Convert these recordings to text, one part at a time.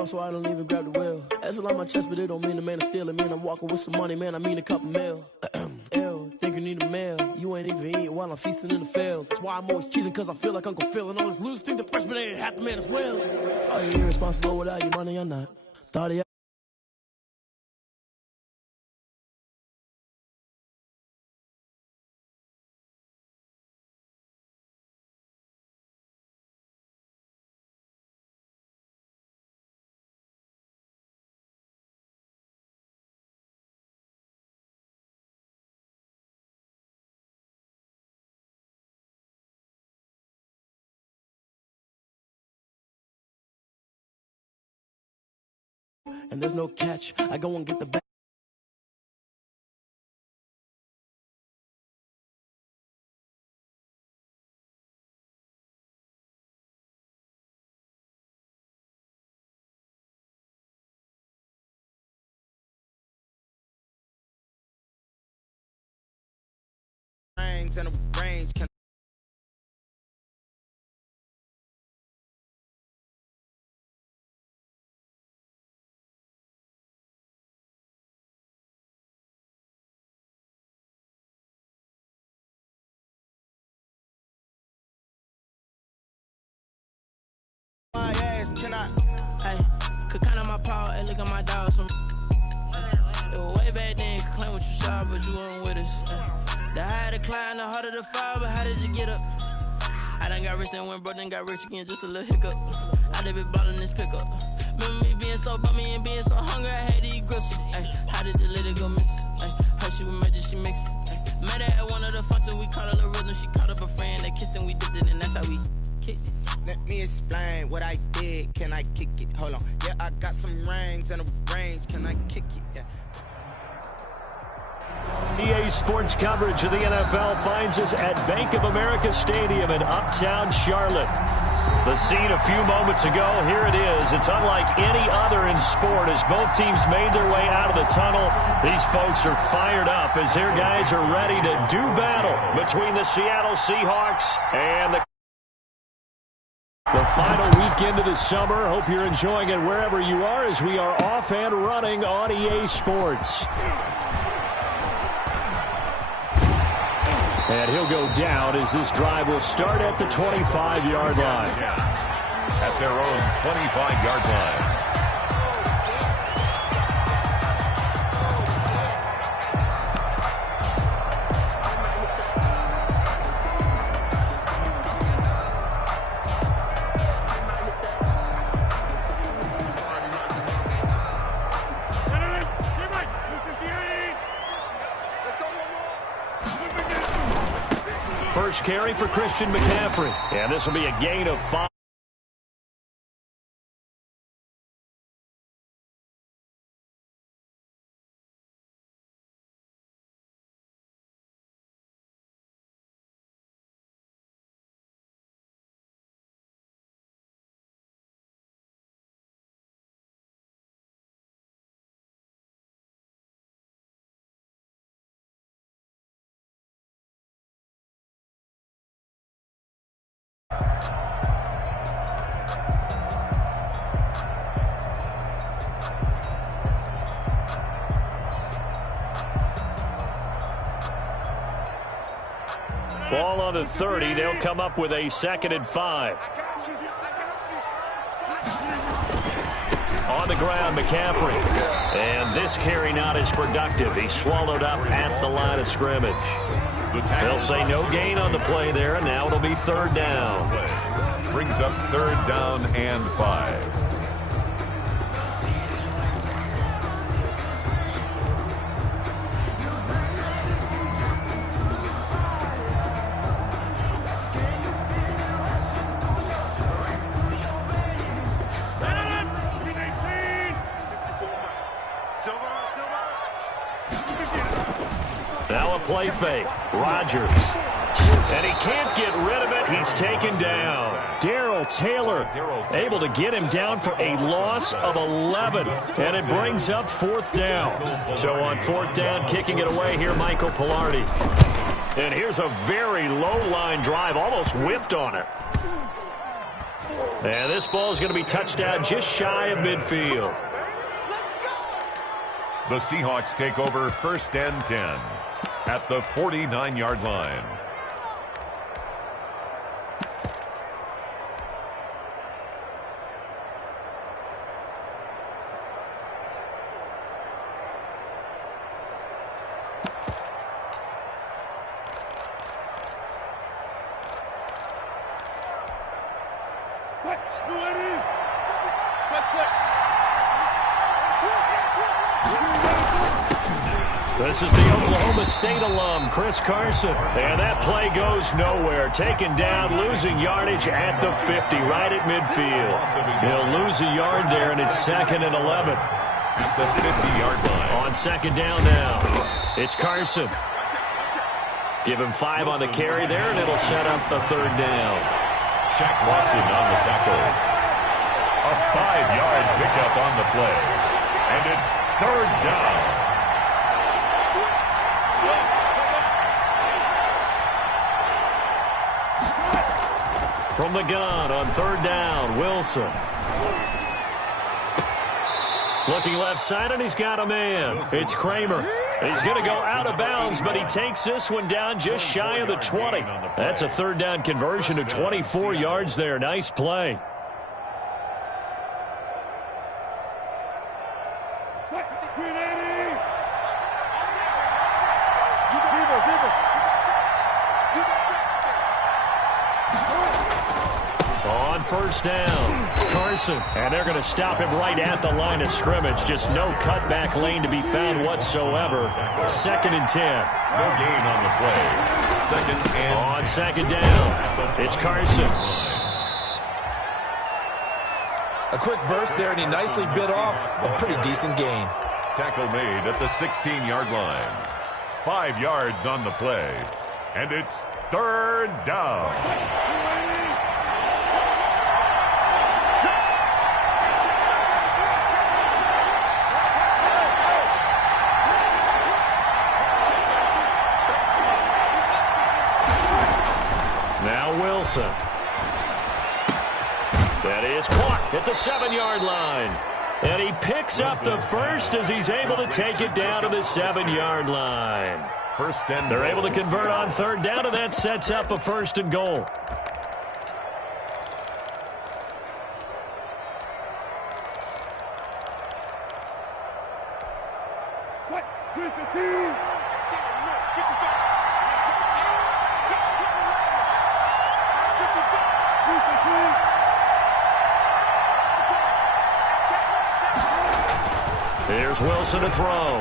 myself, so I don't even grab the wheel. That's a lot on my chest, but it don't mean the man is stealing. Mean I'm walking with some money, man, I mean a couple mil. Ew, think you need a meal. You ain't even eating while I'm feasting in the field. That's why I'm always cheesing, cause I feel like Uncle Phil. And all this losers think the freshman ain't half the man as well. Are you irresponsible without your money or not? Thought he and there's no catch. I go and get the back. And a range can my ass can I Hey, could count on my power, hey, look at my dogs from. It was way back then, you could claim what you saw, but you weren't with us. The higher the climb, the harder the fall, but how did you get up? I done got rich, then went broke, then got rich again, just a little hiccup. I done been ballin' this pickup. Remember me being so bummy and being so hungry, I had to eat gristle. Ay, how did the lady go miss? Ay, her she was magic, she mixed. Ay, met her at one of the functions, we caught her the rhythm, she caught up a friend, they kissed and we dipped it, and that's how we kicked it. let me explain what I did. Can I kick it? Hold on. Yeah, I got some rings and a range. Can I kick it? Yeah. EA Sports coverage of the NFL finds us at Bank of America Stadium in Uptown Charlotte. The scene a few moments ago, here it is. It's unlike any other in sport as both teams made their way out of the tunnel. These folks are fired up as their guys are ready to do battle between the Seattle Seahawks and the final weekend of the summer. Hope you're enjoying it wherever you are as we are off and running on EA Sports. And he'll go down as this drive will start at the 25-yard line. At their own 25-yard line. First carry for Christian McCaffrey. And this will be a gain of 5. Ball on the 30. They'll come up with a 2nd and 5. On the ground, McCaffrey. And this carry not as productive. He's swallowed up at the line of scrimmage. They'll say no gain on the play there, and now it'll be 3rd down. Brings up 3rd down and 5. Now a play fake. Rodgers. And he can't get rid of it. He's taken down. Darrell Taylor able to get him down for a loss of 11. And it brings up 4th down. So on 4th down, kicking it away here, Michael Pilardi. And here's a very low line drive. Almost whiffed on it. And this ball is going to be touched down just shy of midfield. The Seahawks take over 1st and 10 at the 49-yard line. This is the Oklahoma State alum, Chris Carson. And that play goes nowhere. Taken down, losing yardage at the 50, right at midfield. He'll lose a yard there, and it's 2nd and 11. At the 50-yard line. On 2nd down now, it's Carson. Give him 5 on the carry there, and it'll set up a 3rd down. Shaq Lawson on the tackle. A 5-yard pickup on the play. And it's 3rd down. From the gun on 3rd down, Wilson. Looking left side, and he's got a man. It's Kramer. He's going to go out of bounds, but he takes this one down just shy of the 20. That's a 3rd down conversion to 24 yards there. Nice play. On 1st down, Carson. And they're going to stop him right at the line of scrimmage. Just no cutback lane to be found whatsoever. 2nd and 10. No gain on the play. 2nd and on 2nd down, it's Carson. A quick burst there, and he nicely bit off a pretty decent gain. Tackle made at the 16-yard line. 5 yards on the play. And it's 3rd down. Wilson. That is caught at the 7-yard line. And he picks up the first as he's able to take it down to the 7-yard line. They're able to convert on 3rd down, and that sets up a 1st and goal. Here's Wilson to throw.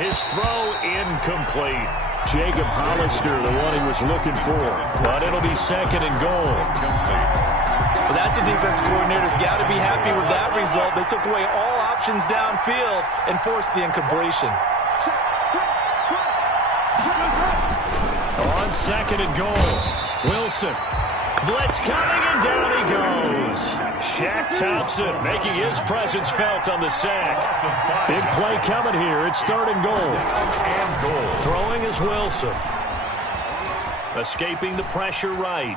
His throw incomplete. Jacob Hollister, the one he was looking for. But it'll be 2nd and goal. Well, that's a defense coordinator's got to be happy with that result. They took away all options downfield and forced the incompletion. On 2nd and goal, Wilson. Blitz coming, and down he goes. Shaq Thompson making his presence felt on the sack. Big play coming here. It's 3rd and goal. Throwing is Wilson. Escaping the pressure right.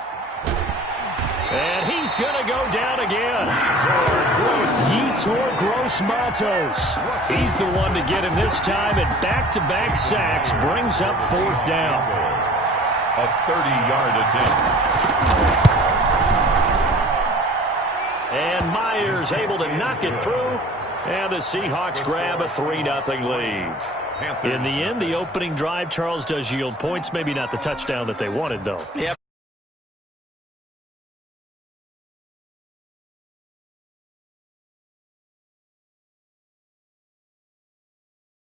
And he's going to go down again. Yetur Gross-Matos. He's the one to get him this time, and back-to-back sacks brings up 4th down. A 30-yard attempt. And Myers able to knock it through. And the Seahawks grab a 3-0 lead. In the end, the opening drive, Charles, does yield points. Maybe not the touchdown that they wanted, though. Yep.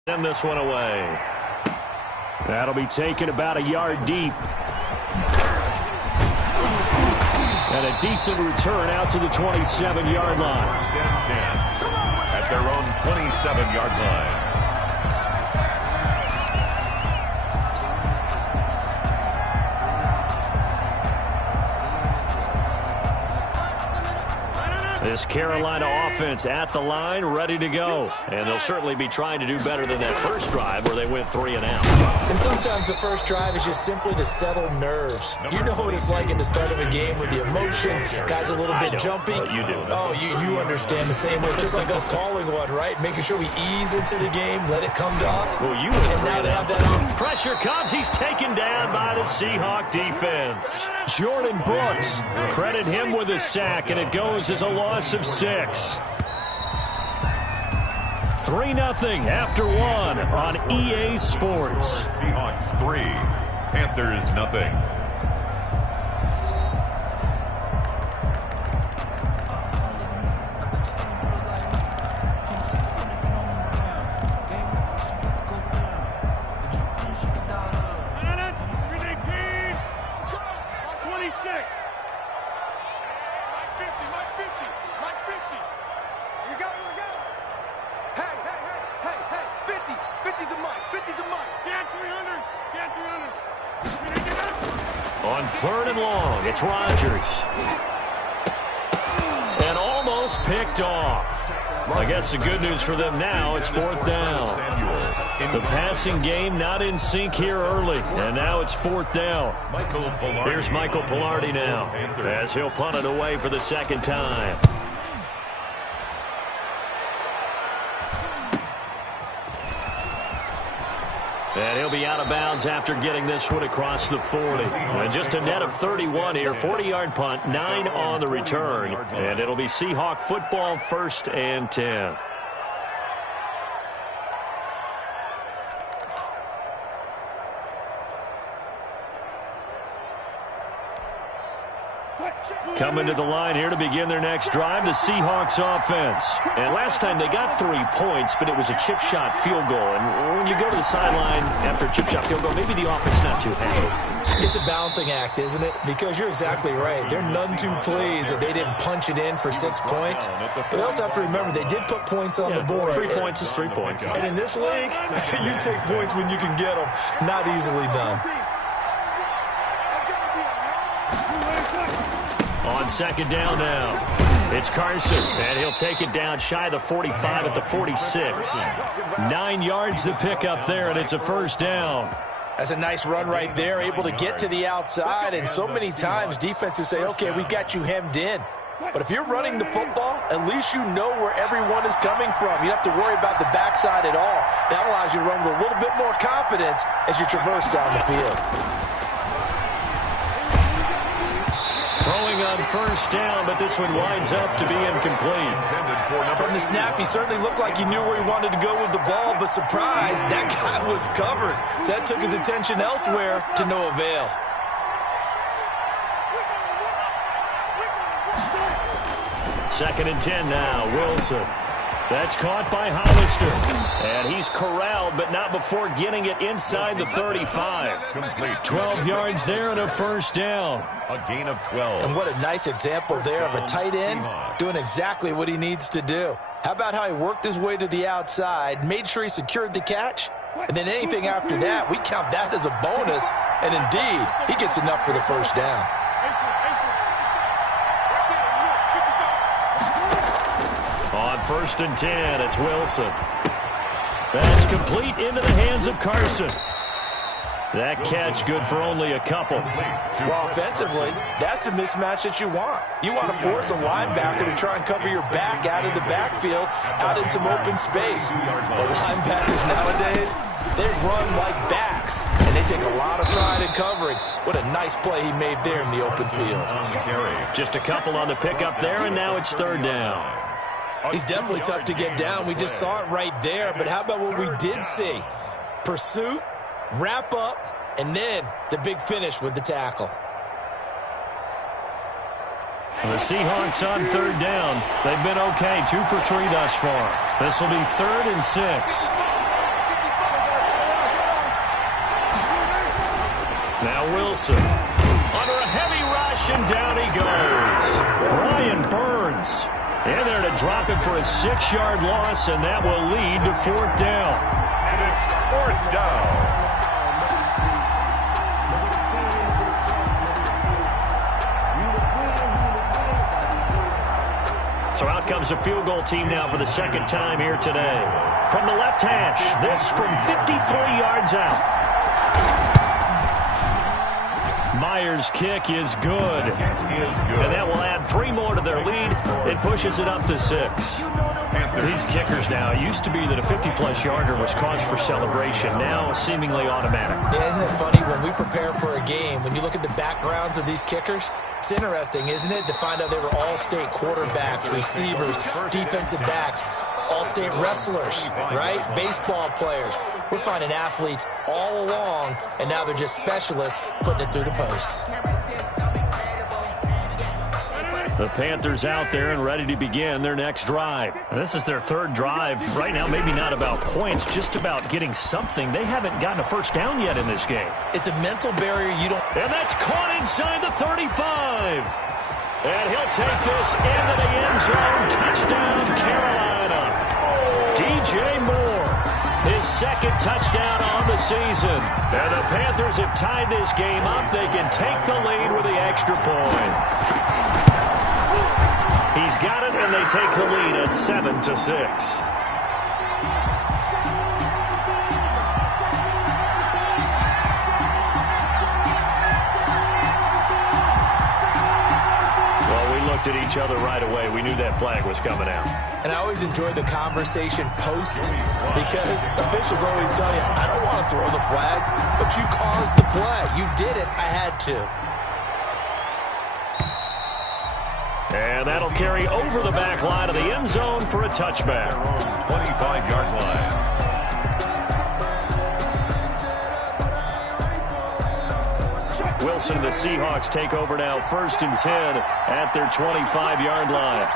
Send this one away. That'll be taken about a yard deep. And a decent return out to the 27-yard line. 10 at their own 27-yard line. This Carolina offense at the line, ready to go. And they'll certainly be trying to do better than that first drive where they went 3 and out. And sometimes the first drive is just simply to settle nerves. You know what it's like at the start of a game with the emotion. Guys a little bit jumpy. You do. Oh, you understand the same way. Just like us calling one, right? Making sure we ease into the game, let it come to us. Well, you and now they have that on. Pressure comes. He's taken down by the Seahawk defense. Jordan Brooks, credit him with a sack, and it goes as a loss of 6. 3-0 after 1 on EA Sports. Seahawks 3, Panthers 0. On 3rd and long, it's Rodgers. And almost picked off. I guess the good news for them now, it's 4th down. The passing game not in sync here early, and now it's 4th down. Here's Michael Pilardi now, as he'll punt it away for the 2nd time. And he'll be out of bounds after getting this one across the 40. And just a net of 31 here. 40-yard punt, 9 on the return. And it'll be Seahawk football, 1st and 10. Coming to the line here to begin their next drive, the Seahawks offense. And last time they got 3 points, but it was a chip shot field goal. And when you go to the sideline after a chip shot field goal, maybe the offense not too happy. It's a balancing act, isn't it? Because you're exactly right. They're none too pleased that they didn't punch it in for 6 points. But they also have to remember they did put points on the board. 3 points is 3 points. And in this league, you take points when you can get them. Not easily done. On 2nd down now, it's Carson, and he'll take it down shy of the 45 at the 46. 9 yards to pick up there, and it's a 1st down. That's a nice run right there, able to get to the outside, and so many times defenses say, okay, we got you hemmed in. But if you're running the football, at least you know where everyone is coming from. You don't have to worry about the backside at all. That allows you to run with a little bit more confidence as you traverse down the field. Throwing on 1st down, but this one winds up to be incomplete. From the snap, he certainly looked like he knew where he wanted to go with the ball, but surprise, that guy was covered. So that took his attention elsewhere to no avail. Second and 10 now, Wilson. That's caught by Hollister. And he's corralled, but not before getting it inside the 35. Complete. 12 yards there and a 1st down. A gain of 12. And what a nice example there of a tight end doing exactly what he needs to do. How about how he worked his way to the outside, made sure he secured the catch, and then anything after that, we count that as a bonus. And indeed, he gets enough for the 1st down. On 1st and 10, it's Wilson. That's complete into the hands of Carson. That catch good for only a couple. Well, offensively, that's the mismatch that you want. You want to force a linebacker to try and cover your back out of the backfield, out in some open space. But linebackers nowadays, they run like backs, and they take a lot of pride in covering. What a nice play he made there in the open field. Just a couple on the pickup there, and now it's 3rd down. He's definitely tough to get down. We just saw it right there. But how about what we did see? Pursuit, wrap up, and then the big finish with the tackle. The Seahawks on 3rd down. They've been okay, 2 for 3 thus far. This will be 3rd and 6. Now Wilson. Under a heavy rush, and down he goes. Brian Burns. In there to drop it for a 6-yard loss, and that will lead to 4th down. And it's 4th down. So out comes the field goal team now for the second time here today. From the left hash, this from 53 yards out. Myers' kick is good. And that will add 3 more to their lead. It pushes it up to 6. These kickers now, used to be that a 50-plus yarder was cause for celebration. Now seemingly automatic. Yeah, isn't it funny when we prepare for a game, when you look at the backgrounds of these kickers, it's interesting, isn't it, to find out they were all-state quarterbacks, receivers, defensive backs, all-state wrestlers, right? Baseball players. We're finding athletes all along, and now they're just specialists putting it through the posts. The Panthers out there and ready to begin their next drive. And this is their 3rd drive. Right now, maybe not about points, just about getting something. They haven't gotten a first down yet in this game. It's a mental barrier you don't... And that's caught inside the 35. And he'll take this into the end zone. Touchdown, Carolina. DJ Moore, his 2nd touchdown on the season. And the Panthers have tied this game up. They can take the lead with the extra point. He's got it, and they take the lead at 7-6. At each other right away. We knew that flag was coming out. And I always enjoy the conversation post because officials always tell you, I don't want to throw the flag, but you caused the play. You did it. I had to. And that'll carry over the back line of the end zone for a touchback. 25-yard line. Wilson and the Seahawks take over now, 1st and 10 at their 25-yard line.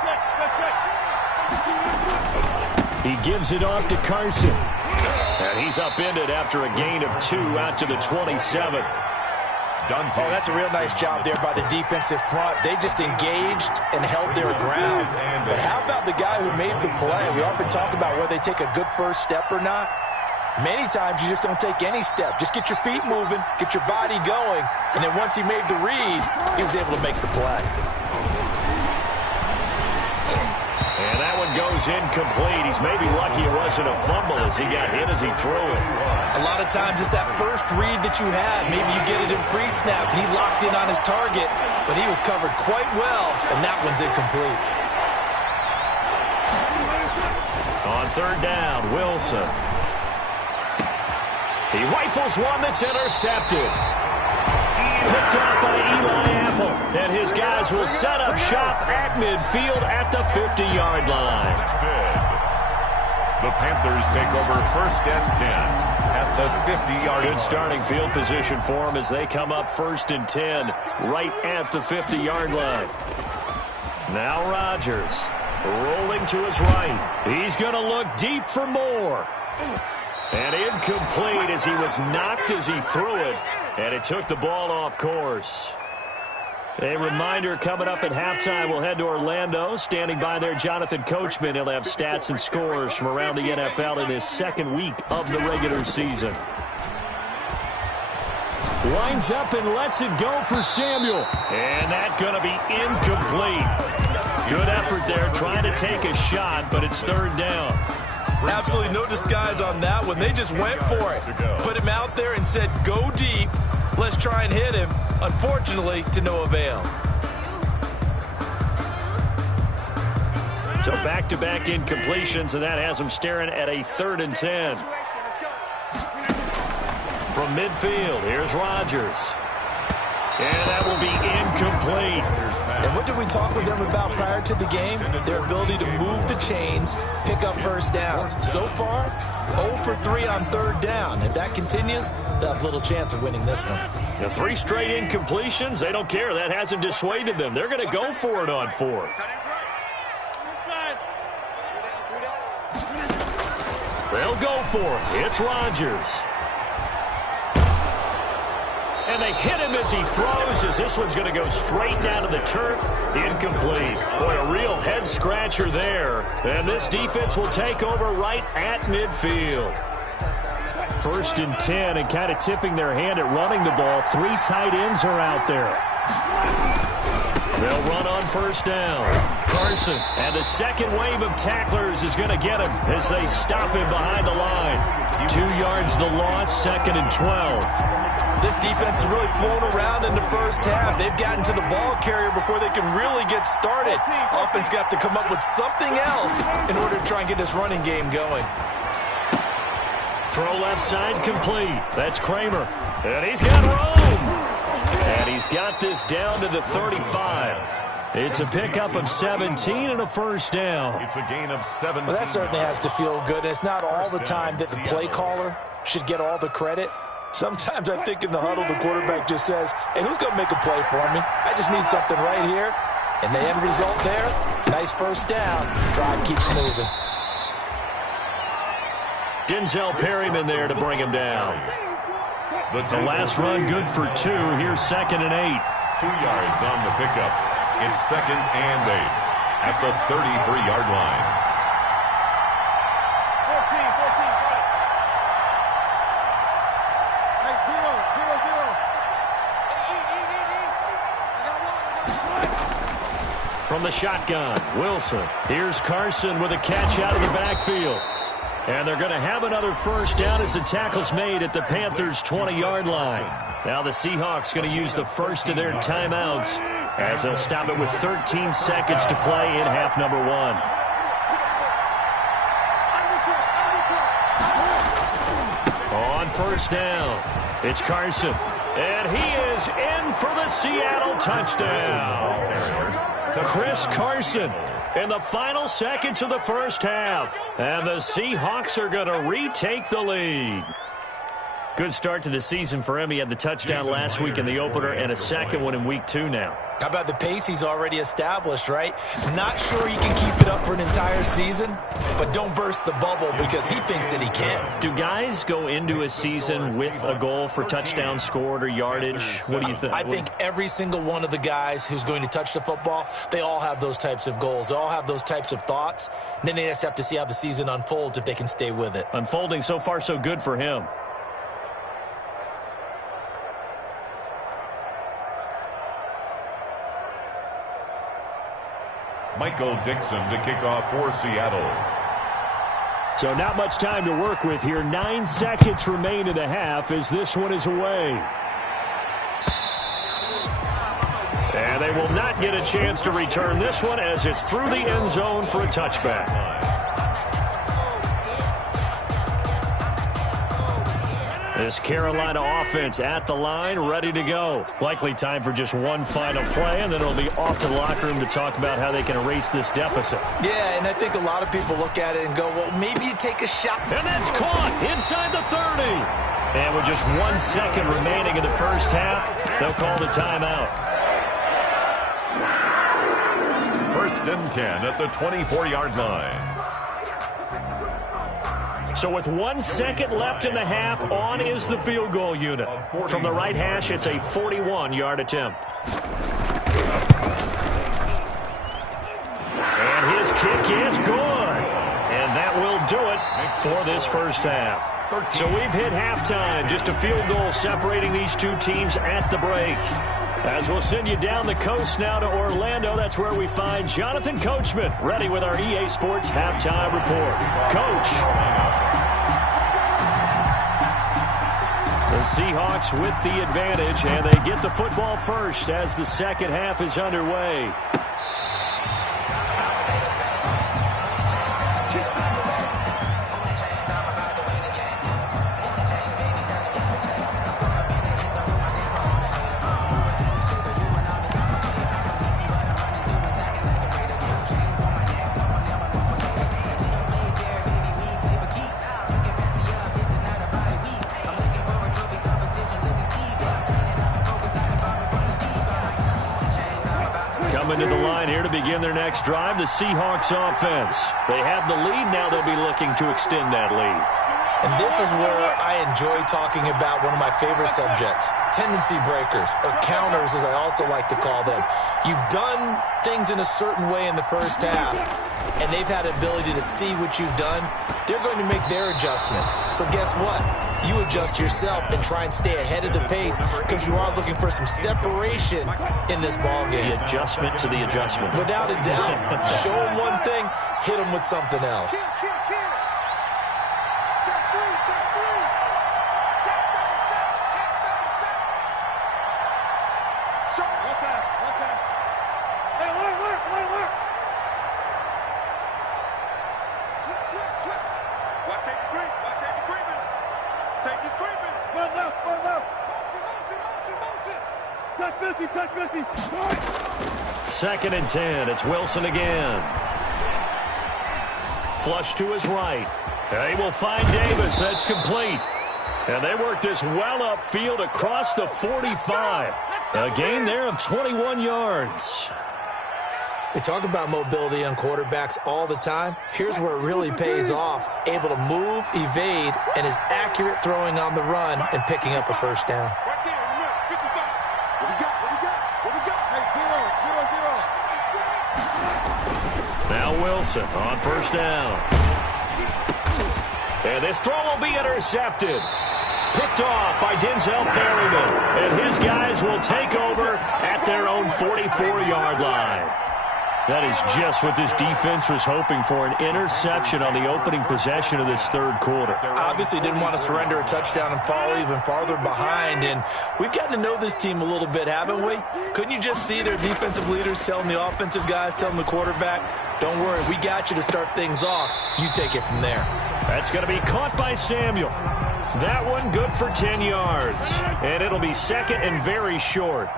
He gives it off to Carson. And he's upended after a gain of 2 out to the 27. Oh, that's a real nice job there by the defensive front. They just engaged and held their ground. But how about the guy who made the play? We often talk about whether they take a good first step or not. Many times you just don't take any step. Just get your feet moving, get your body going, and then once he made the read, he was able to make the play. And that one goes incomplete. He's maybe lucky it wasn't a fumble as he got hit as he threw it. A lot of times it's that first read that you had. Maybe you get it in pre-snap, and he locked in on his target, but he was covered quite well, and that one's incomplete. On 3rd down, Wilson. He rifles one that's intercepted. Picked up by Eli Apple. And his guys will set up shop at midfield at the 50-yard line. The Panthers take over 1st and 10 at the 50-yard line. Good starting field position for them as they come up 1st and 10 right at the 50-yard line. Now Rodgers rolling to his right. He's going to look deep for Moore. And incomplete as he was knocked as he threw it. And it took the ball off course. A reminder coming up at halftime. We'll head to Orlando. Standing by there, Jonathan Coachman. He'll have stats and scores from around the NFL in his 2nd week of the regular season. Lines up and lets it go for Samuel. And that's going to be incomplete. Good effort there trying to take a shot, but it's 3rd down. Absolutely no disguise on that one. They just went for it. Put him out there and said, go deep. Let's try and hit him. Unfortunately, to no avail. So back-to-back incompletions, and that has him staring at a 3rd and 10. From midfield, here's Rodgers. And that will be incomplete. And what did we talk with them about prior to the game? Their ability to move the chains, pick up first downs. So far, 0 for 3 on 3rd down. If that continues, they'll have little chance of winning this one. The 3 straight incompletions, they don't care. That hasn't dissuaded them. They're going to go for it on 4th. They'll go for it. It's Rodgers. And they hit him as he throws, as this one's going to go straight down to the turf. Incomplete. Boy, a real head-scratcher there. And this defense will take over right at midfield. 1st and 10, and kind of tipping their hand at running the ball. 3 tight ends are out there. They'll run on 1st down. Carson, and the second wave of tacklers is going to get him as they stop him behind the line. 2 yards the loss, 2nd and 12. This defense has really flown around in the first half. They've gotten to the ball carrier before they can really get started. Offense got to come up with something else in order to try and get this running game going. Throw left side complete. That's Kramer. And he's got room. And he's got this down to the 35. It's a pickup of 17 and a first down. It's a gain of 17. Well, that certainly has to feel good. It's not all the time that the play caller should get all the credit. Sometimes I think in the huddle, the quarterback just says, hey, who's going to make a play for me? I just need something right here. And the end result there, nice first down. Drive keeps moving. Denzel Perryman there to bring him down. The last run good for 2. Here's 2nd and 8. 2 yards on the pickup. It's 2nd and 8 at the 33-yard line. 14, from the shotgun, Wilson. Here's Carson with a catch out of the backfield. And they're going to have another first down as the tackle's made at the Panthers' 20-yard line. Now the Seahawks going to use the first of their timeouts as they'll stop it with 13 seconds to play in half number 1. On first down, it's Carson. And he is in for the Seattle touchdown. Chris Carson in the final seconds of the first half. And the Seahawks are going to retake the lead. Good start to the season for him. He had the touchdown last week in the opener and a second one in week 2 now. How about the pace he's already established, right? Not sure he can keep it up for an entire season, but don't burst the bubble because he thinks that he can. Do guys go into a season with a goal for touchdowns scored or yardage? What do you think? I think every single one of the guys who's going to touch the football, they all have those types of goals. They all have those types of thoughts. And then they just have to see how the season unfolds if they can stay with it. Unfolding so far so good for him. Michael Dixon to kick off for Seattle. So not much time to work with here. 9 seconds remain in the half as this one is away. And they will not get a chance to return this one as it's through the end zone for a touchback. This Carolina offense at the line, ready to go. Likely time for just one final play, and then it'll be off to the locker room to talk about how they can erase this deficit. Yeah, and I think a lot of people look at it and go, well, maybe you take a shot. And that's caught inside the 30. And with just 1 second remaining in the first half, they'll call the timeout. 1st and 10 at the 24-yard line. So with 1 second left in the half, on is the field goal unit. From the right hash, it's a 41-yard attempt. And his kick is good. And that will do it for this first half. So we've hit halftime. Just a field goal separating these two teams at the break. As we'll send you down the coast now to Orlando, that's where we find Jonathan Coachman, ready with our EA Sports Halftime Report. Coach. The Seahawks with the advantage, and they get the football first as the second half is underway. Coming to the line here to begin their next drive, the Seahawks offense. They have the lead. Now they'll be looking to extend that lead. And this is where I enjoy talking about one of my favorite subjects, tendency breakers, or counters as I also like to call them. You've done things in a certain way in the first half, and they've had the ability to see what you've done, they're going to make their adjustments. So guess what? You adjust yourself and try and stay ahead of the pace because you are looking for some separation in this ball game. The adjustment to the adjustment. Without a doubt. Show them one thing, hit them with something else. Second and 10. It's Wilson again. Flush to his right. They will find Davis. That's complete. And they work this well upfield across the 45. A gain there of 21 yards. We talk about mobility on quarterbacks all the time. Here's where it really pays off. Able to move, evade, and is accurate throwing on the run and picking up a first down. Now Wilson on first down. And this throw will be intercepted. Picked off by Denzel Perryman. And his guys will take over at their own 44-yard line. That is just what this defense was hoping for, an interception on the opening possession of this third quarter. Obviously didn't want to surrender a touchdown and fall even farther behind, and we've gotten to know this team a little bit, haven't we? Couldn't you just see their defensive leaders telling the offensive guys, telling the quarterback, don't worry, we got you to start things off. You take it from there. That's going to be caught by Samuel. That one good for 10 yards, and it'll be second and very short.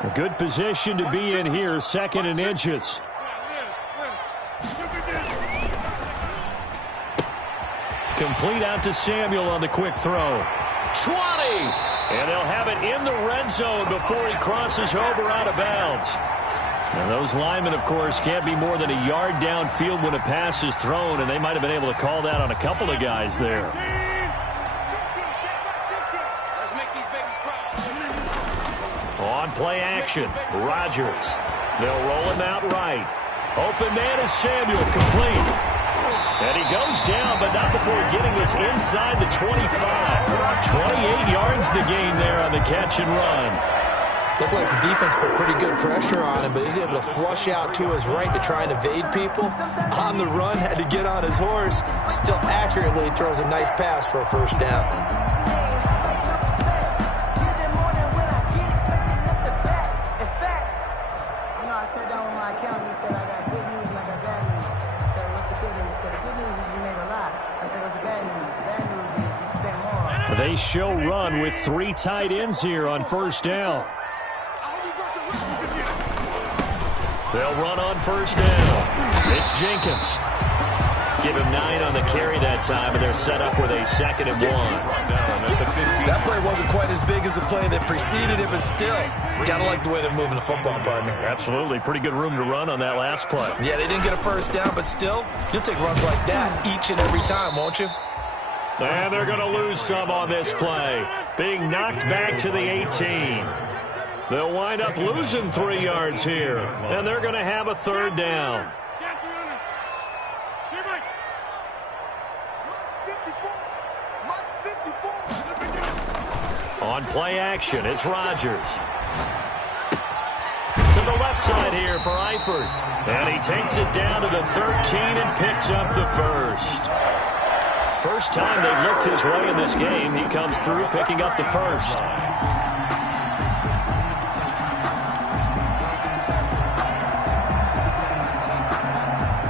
A good position to be in here, second and inches. Complete out to Samuel on the quick throw. 20! And they'll have it in the red zone before he crosses over out of bounds. And those linemen, of course, can't be more than a yard downfield when a pass is thrown, and they might have been able to call that on a couple of guys there. On play action, Rodgers. They'll roll him out right. Open man is Samuel, complete. And he goes down, but not before getting this inside the 25. 28 yards the gain there on the catch and run. Looked like the defense put pretty good pressure on him, but he's able to flush out to his right to try and evade people. On the run, had to get on his horse. Still accurately throws a nice pass for a first down. They show run with 3 tight ends here on first down. They'll run on first down. It's Jenkins. Give him 9 on the carry that time, and they're set up with a 2nd and 1. That play wasn't quite as big as the play that preceded it, but still, gotta like the way they're moving the football, partner. Absolutely. Pretty good room to run on that last play. Yeah, they didn't get a first down, but still, you'll take runs like that each and every time, won't you? And they're going to lose some on this play. Being knocked back to the 18. They'll wind up losing 3 yards here. And they're going to have a 3rd down. On play action, it's Rodgers. To the left side here for Eifert. And he takes it down to the 13 and picks up the first. First time they've looked his way in this game. He comes through picking up the first.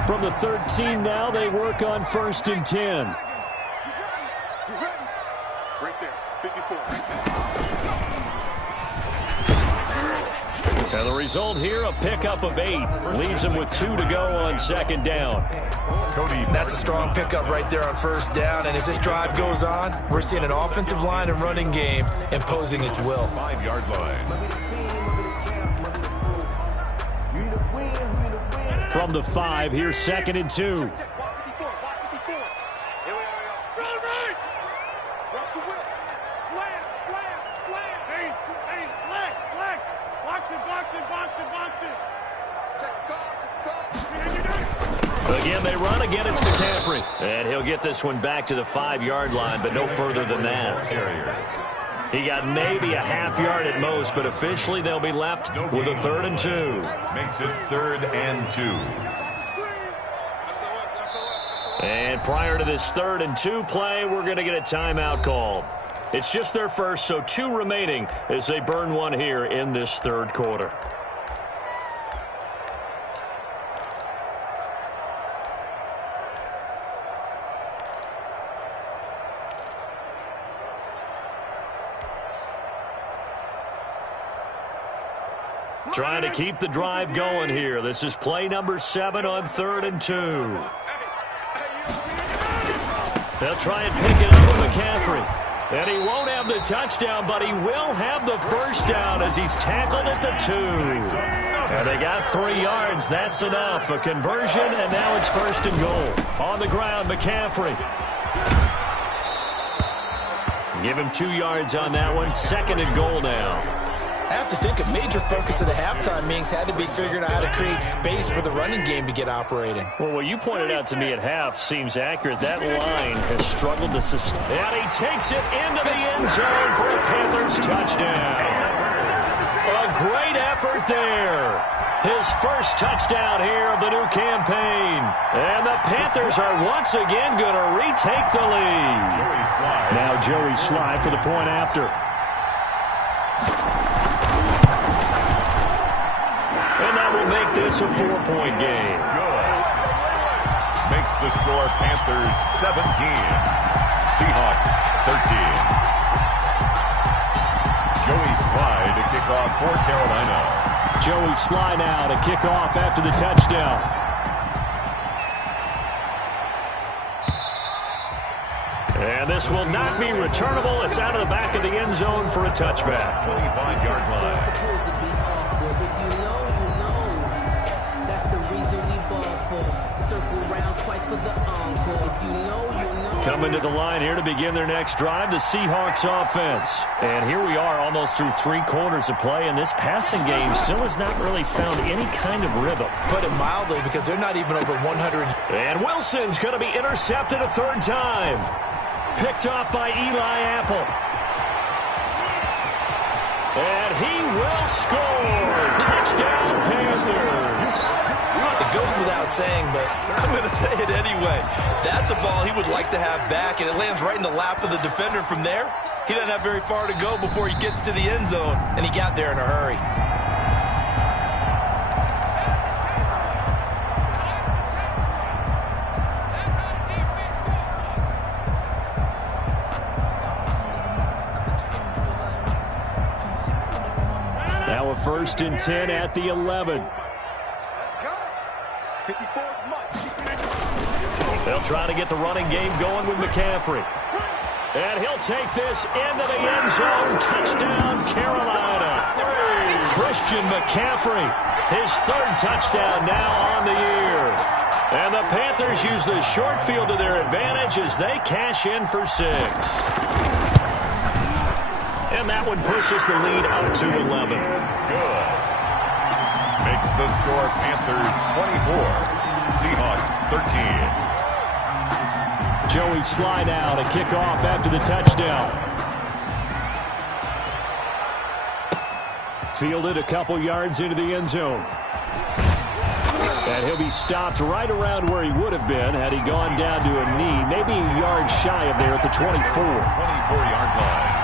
From the 13 now, they work on 1st and 10. Right there, 54. And the result here, a pickup of 8. Leaves him with 2 to go on 2nd down. That's a strong pickup right there on 1st down. And as this drive goes on, we're seeing an offensive line and running game imposing its will. 5-yard line. From the 5, here's 2nd and 2. Again, they run. Again, it's McCaffrey. And he'll get this one back to the 5-yard line, but no further than that. He got maybe a half yard at most, but officially they'll be left with a 3rd and 2. Makes it 3rd and 2. And prior to this 3rd and 2 play, we're going to get a timeout called. It's just their first, so 2 remaining as they burn one here in this 3rd quarter. Trying to keep the drive going here. This is play number 7 on 3rd and 2. They'll try and pick it up with McCaffrey. And he won't have the touchdown, but he will have the first down as he's tackled at the 2. And they got 3 yards. That's enough. A conversion, and now it's 1st and goal. On the ground, McCaffrey. Give him 2 yards on that one. 2nd and goal now. I have to think a major focus of the halftime meetings had to be figuring out how to create space for the running game to get operating. Well, what you pointed out to me at half seems accurate. That line has struggled to sustain. And he takes it into the end zone for a Panthers touchdown. A great effort there. His first touchdown here of the new campaign. And the Panthers are once again going to retake the lead. Now Joey Slye for the point after. And that will make this a 4-point game. Good. Makes the score Panthers 17. Seahawks 13. Joey Slye to kick off for Carolina. Joey Slye now to kick off after the touchdown. And this will not be returnable. It's out of the back of the end zone for a touchback. 25-yard line. Coming to the line here to begin their next drive, the Seahawks offense. And here we are almost through 3 quarters of play, and this passing game still has not really found any kind of rhythm. Put it mildly, because they're not even over 100. And Wilson's going to be intercepted a 3rd time. Picked off by Eli Apple. And he will score. Touchdown, Panthers. It goes without saying, but I'm going to say it anyway. That's a ball he would like to have back, and it lands right in the lap of the defender. From there, he doesn't have very far to go before he gets to the end zone, and he got there in a hurry. Now a 1st and 10 at the 11. They'll try to get the running game going with McCaffrey. And he'll take this into the end zone. Touchdown, Carolina. Christian McCaffrey, his 3rd touchdown now on the year. And the Panthers use the short field to their advantage as they cash in for 6. And that one pushes the lead up to 11. Good. Makes the score Panthers 24. Seahawks 13. Joey Slye now to kick off after the touchdown. Fielded a couple yards into the end zone. And he'll be stopped right around where he would have been had he gone down to a knee, maybe a yard shy of there at the 24. 24-yard line.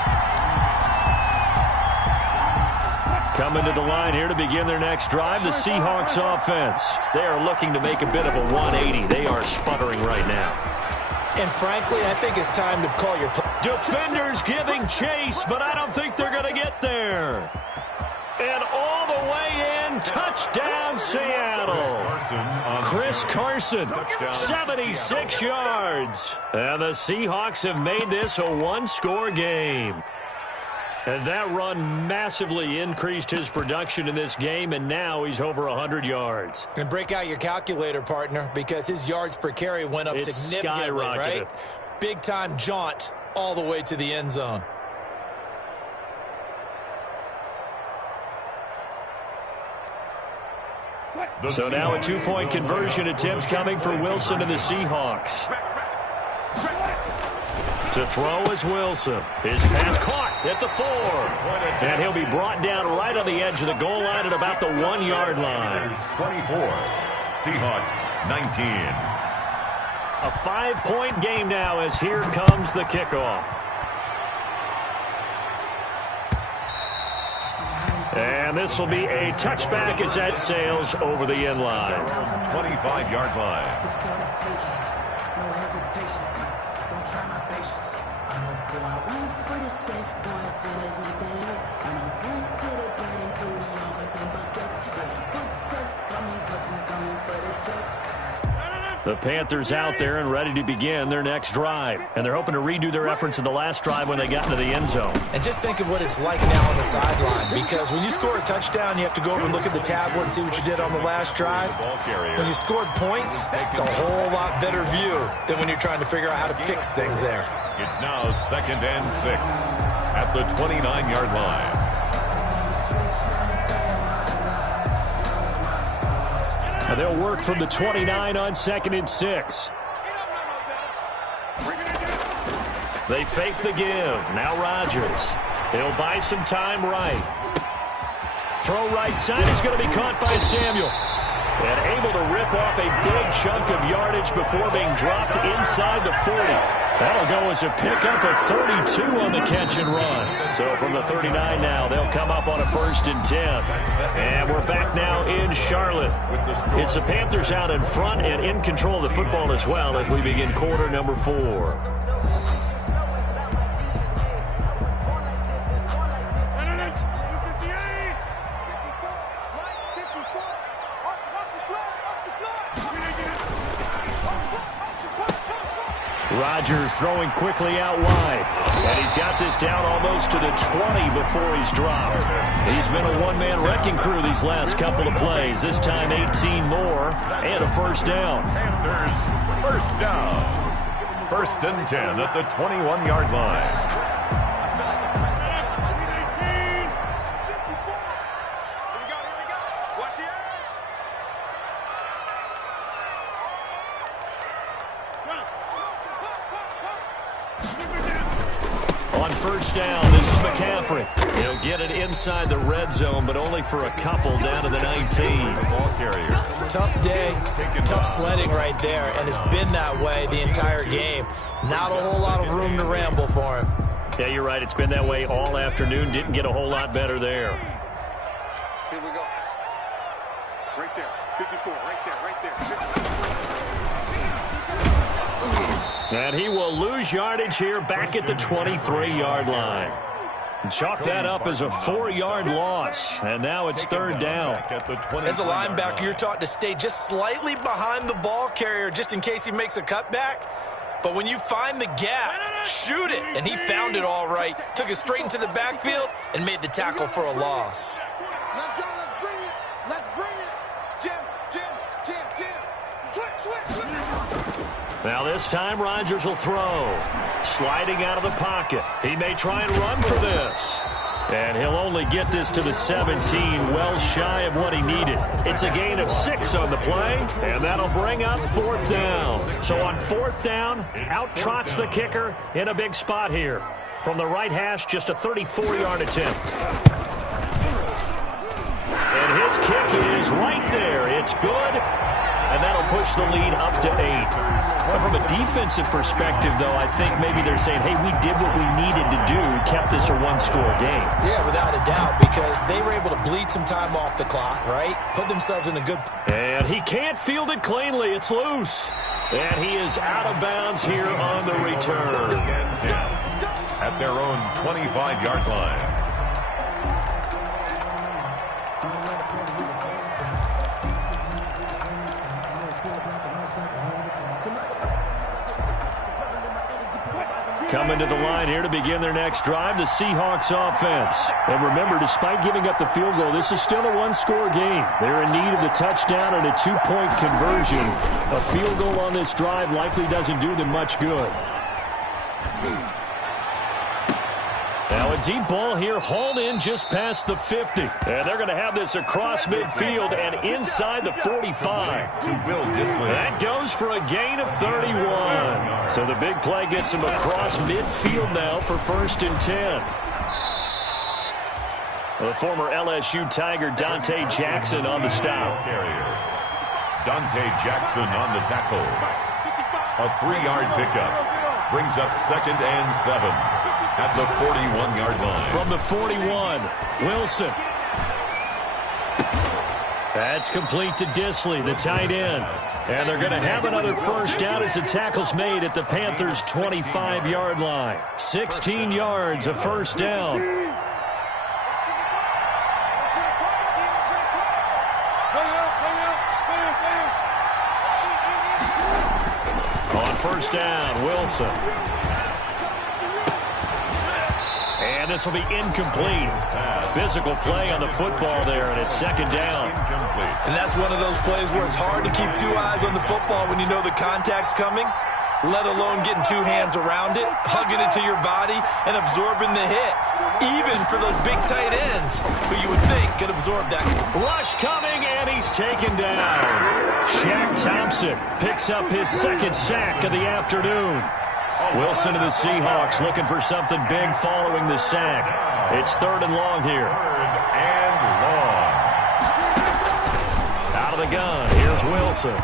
Coming to the line here to begin their next drive, the Seahawks offense. They are looking to make a bit of a 180. They are sputtering right now. And frankly, I think it's time to call your play. Defenders giving chase, but I don't think they're going to get there. And all the way in, touchdown Seattle. Chris Carson, 76 yards. And the Seahawks have made this a 1-score game. And that run massively increased his production in this game, and now he's over 100 yards. And break out your calculator, partner, because his yards per carry went up significantly, right? Big-time jaunt all the way to the end zone. So now a two-point conversion attempt coming for Wilson and the Seahawks. To throw is Wilson. His pass caught at the 4. And he'll be brought down right on the edge of the goal line at about the 1-yard line. 24, Seahawks 19. A 5-point game now as here comes the kickoff. And this will be a touchback as that sails over the end line. 25-yard line. The Panthers out there and ready to begin their next drive. And they're hoping to redo their efforts in the last drive when they got into the end zone. And just think of what it's like now on the sideline, because when you score a touchdown, you have to go over and look at the tablet and see what you did on the last drive. When you scored points, it's a whole lot better view than when you're trying to figure out how to fix things there. It's now 2nd and 6 at the 29-yard line. They'll work from the 29 on 2nd and 6. They fake the give. Now Rodgers. He'll buy some time right. Throw right side is going to be caught by Samuel. And able to rip off a big chunk of yardage before being dropped inside the 40. That'll go as a pickup of 32 on the catch and run. So from the 39 now, they'll come up on a 1st and 10. And we're back now in Charlotte. It's the Panthers out in front and in control of the football as well as we begin quarter number 4. Rodgers throwing quickly out wide. And he's got this down almost to the 20 before he's dropped. He's been a one-man wrecking crew these last couple of plays. This time 18 more and a 1st down. Panthers 1st down. 1st and 10 at the 21-yard line. On 1st down, this is McCaffrey. He'll get it inside the red zone, but only for a couple down to the 19. Ball carrier. Tough day, tough sledding right there, and it's been that way the entire game. Not a whole lot of room to ramble for him. Yeah, you're right. It's been that way all afternoon. Didn't get a whole lot better there. Here we go. Right there. 54. Right there. Right there. 54. And he will lose yardage here back at the 23-yard line. Chalk that up as a 4-yard loss. And now it's 3rd down. As a linebacker, you're taught to stay just slightly behind the ball carrier just in case he makes a cutback. But when you find the gap, shoot it. And he found it all right. Took it straight into the backfield and made the tackle for a loss. Let's go. Let's bring it. Let's bring it. Jim. Switch. Now this time Rodgers will throw. Sliding out of the pocket. He may try and run for this. And he'll only get this to the 17, well shy of what he needed. It's a gain of 6 on the play, and that'll bring up 4th down. So on 4th down, out trots the kicker in a big spot here. From the right hash, just a 34-yard attempt. And his kick is right there. It's good. And that'll push the lead up to 8. Well, from a defensive perspective, though, I think maybe they're saying, hey, we did what we needed to do, kept this a one-score game. Yeah, without a doubt, because they were able to bleed some time off the clock, right? Put themselves in a good... And he can't field it cleanly. It's loose. And he is out of bounds here on the return. At their own 25-yard line. Coming to the line here to begin their next drive, the Seahawks offense. And remember, despite giving up the field goal, this is still a one-score game. They're in need of the touchdown and a 2-point conversion. A field goal on this drive likely doesn't do them much good. Now a deep ball here, hauled in just past the 50. And they're going to have this across midfield and inside the 45. That goes for a gain of 31. So the big play gets him across midfield now for 1st and 10. The former LSU Tiger Dante Jackson on the stop. Dante Jackson on the tackle. A 3-yard pickup. Brings up 2nd and 7 at the 41-yard line. From the 41, Wilson. That's complete to Disley, the tight end. And they're going to have another first down as the tackle's made at the Panthers' 25-yard line. 16 yards, a first down. On first down, Wilson. And this will be incomplete. Physical play on the football there, and it's 2nd down. And that's one of those plays where it's hard to keep 2 eyes on the football when you know the contact's coming, let alone getting 2 hands around it, hugging it to your body, and absorbing the hit. Even for those big tight ends, who you would think could absorb that. Rush coming, and he's taken down. Shaq Thompson picks up his 2nd sack of the afternoon. Wilson to the Seahawks looking for something big following the sack. It's 3rd and long here. 3rd and long. Out of the gun, here's Wilson.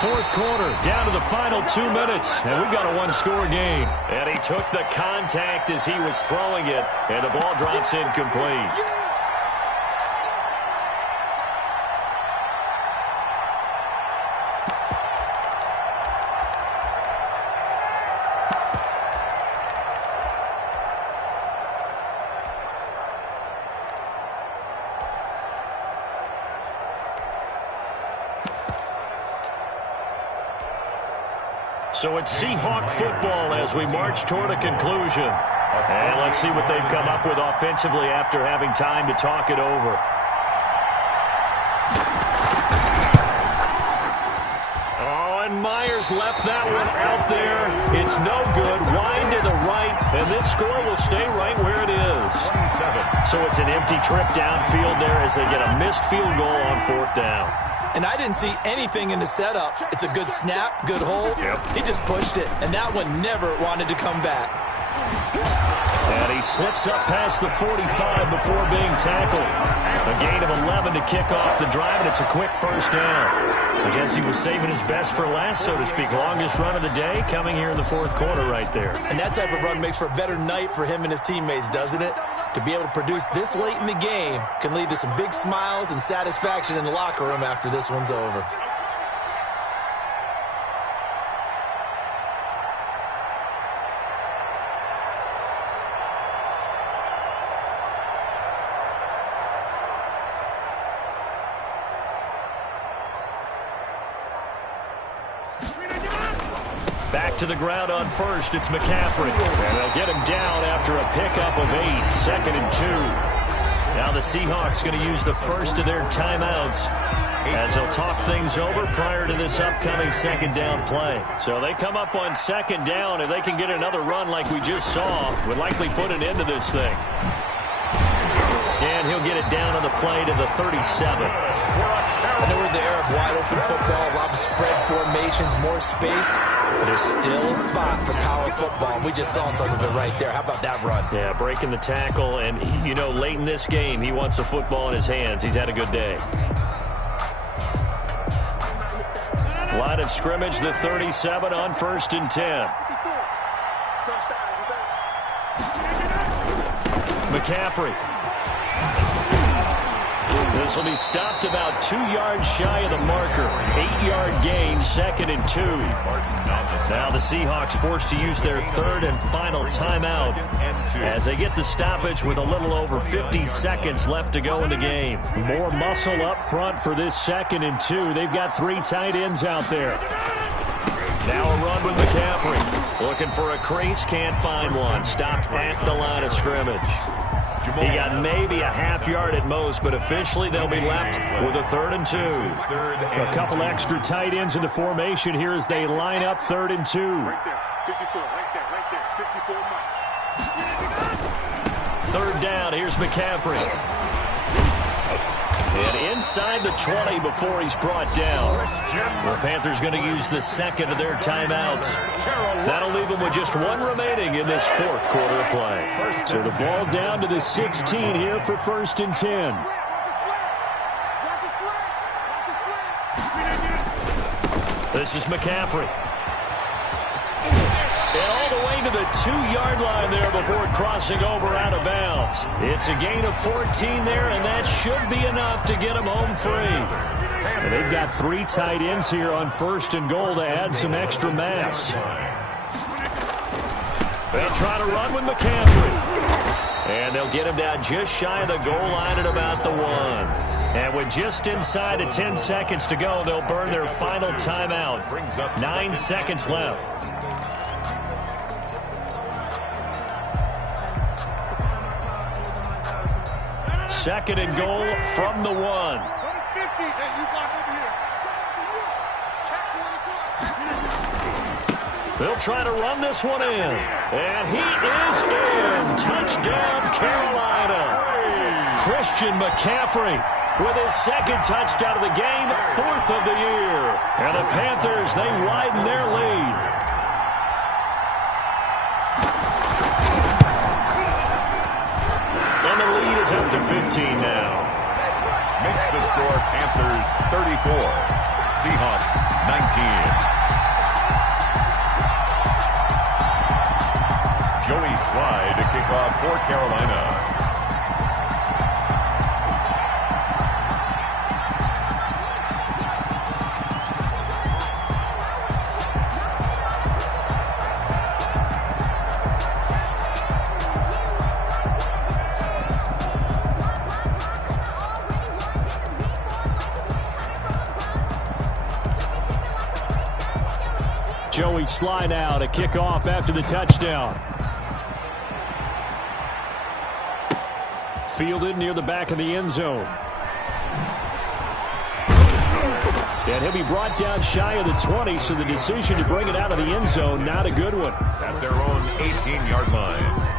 4th quarter, down to the final 2 minutes, and we've got a 1-score game. And he took the contact as he was throwing it, and the ball drops incomplete. So it's Seahawk football as we march toward a conclusion. And let's see what they've come up with offensively after having time to talk it over. Oh, and Myers left that one out there. It's no good. Wind to the right, and this score will stay right where it is. 27. So it's an empty trip downfield there as they get a missed field goal on 4th down. And I didn't see anything in the setup. It's a good snap, good hold. He just pushed it, and that one never wanted to come back. And he slips up past the 45 before being tackled. A gain of 11 to kick off the drive, and it's a quick first down. I guess he was saving his best for last, so to speak. Longest run of the day coming here in the 4th quarter right there. And that type of run makes for a better night for him and his teammates, doesn't it? To be able to produce this late in the game can lead to some big smiles and satisfaction in the locker room after this one's over. Back to the ground on first, it's McCaffrey. And they'll get him down after a pickup of 8, 2nd and 2. Now the Seahawks going to use the first of their timeouts as they'll talk things over prior to this upcoming 2nd down play. So they come up on 2nd down. If they can get another run like we just saw, would likely put an end to this thing. And he'll get it down on the play to the 37. I know we're in the era of wide-open football, a lot of spread formations, more space, but there's still a spot for power football. We just saw some of it right there. How about that run? Yeah, breaking the tackle, and, you know, late in this game, he wants the football in his hands. He's had a good day. Line of scrimmage, the 37 on 1st and 10. McCaffrey. This will be stopped about 2 yards shy of the marker. 8-yard gain, 2nd and 2. Now the Seahawks forced to use their 3rd and final timeout as they get the stoppage with a little over 50 seconds left to go in the game. More muscle up front for this 2nd and 2. They've got 3 tight ends out there. Now a run with McCaffrey. Looking for a crease, can't find one. Stopped at the line of scrimmage. He got maybe a half yard at most, but officially they'll be left with a 3rd and 2. A couple extra tight ends in the formation here as they line up 3rd and 2. Right there, 54, right there, 54 Mike. Third down, here's McCaffrey. And inside the 20 before he's brought down. The Panthers going to use the second of their timeouts. That'll leave them with just one remaining in this fourth quarter of play. So the ball down to the 16 here for 1st and 10. This is McCaffrey. And all the way to the 2-yard line there before crossing over out of bounds. It's a gain of 14 there, and that should be enough to get them home free. And they've got 3 tight ends here on 1st and goal to add some extra mass. They'll try to run with McCaffrey. And they'll get him down just shy of the goal line at about the 1. And with just inside of 10 seconds to go, they'll burn their final timeout. 9 seconds left. Second and goal from the 1. They'll try to run this one in. And he is in. Touchdown, Carolina. Christian McCaffrey with his second touchdown of the game, 4th of the year. And the Panthers, they widen their lead. And the lead is up to 15 now. Makes the score Panthers 34, Seahawks 19. Joey Slye to kick off for Carolina. Joey Slye now to kick off after the touchdown. Fielded near the back of the end zone. And he'll be brought down shy of the 20, so the decision to bring it out of the end zone, not a good one. At their own 18-yard line.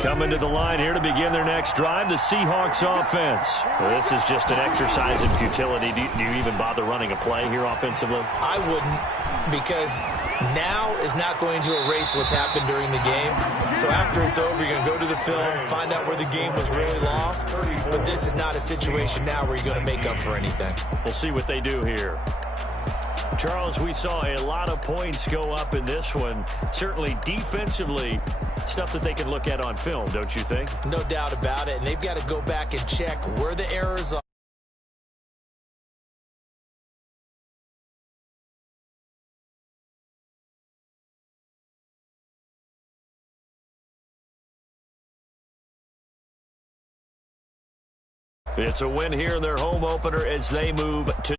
Coming to the line here to begin their next drive, the Seahawks offense. Well, this is just an exercise in futility. Do you even bother running a play here offensively? I wouldn't, because now is not going to erase what's happened during the game. So after it's over, you're going to go to the film, find out where the game was really lost. But this is not a situation now where you're going to make up for anything. We'll see what they do here. Charles, we saw a lot of points go up in this one. Certainly defensively, stuff that they can look at on film, don't you think? No doubt about it. And they've got to go back and check where the errors are. It's a win here in their home opener as they move to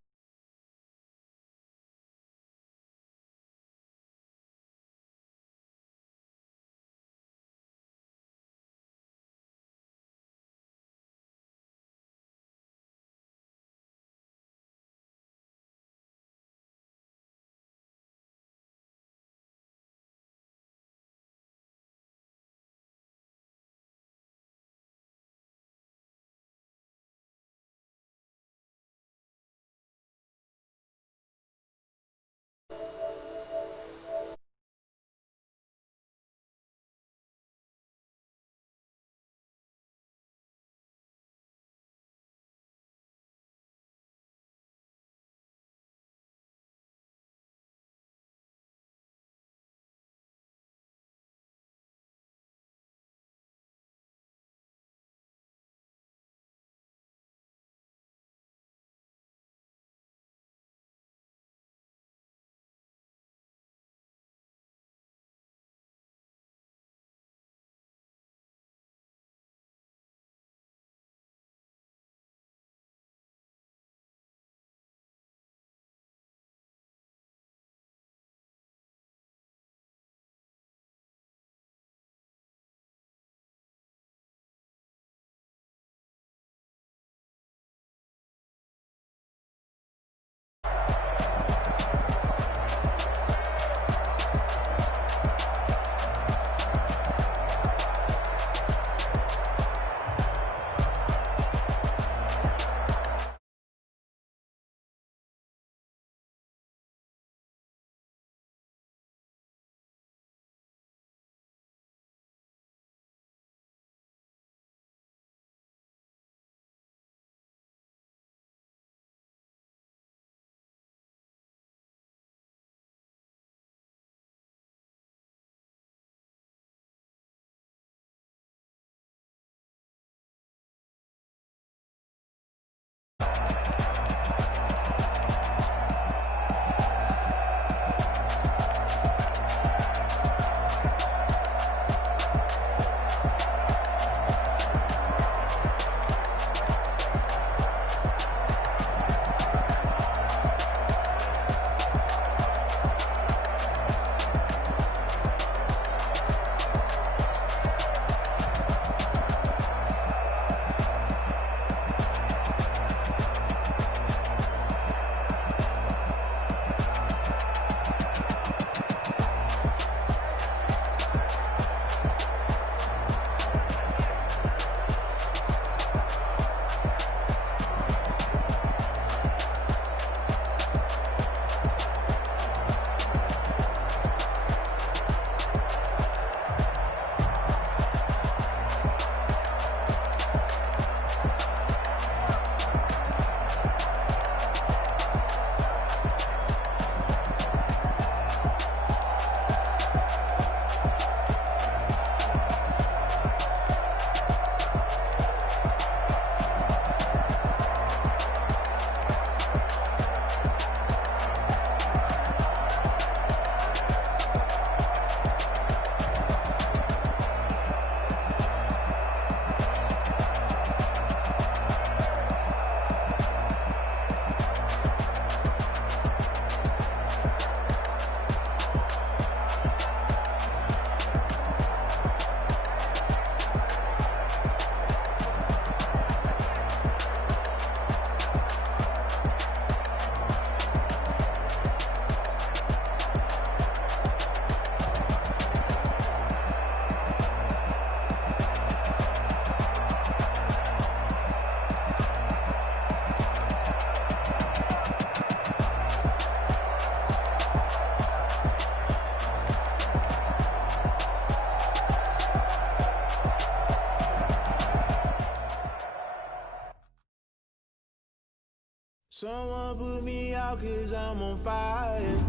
Someone put me out 'cause I'm on fire.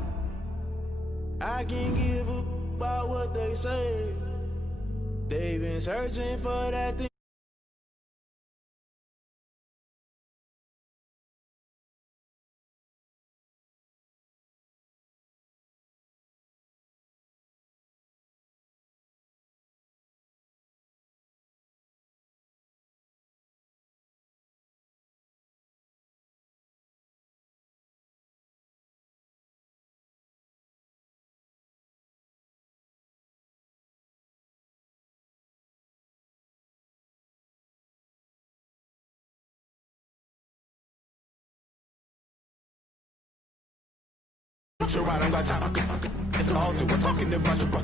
I can't give a about what they say. They've been searching for that thing. Sure, I don't got time. It's all to we're talking about your.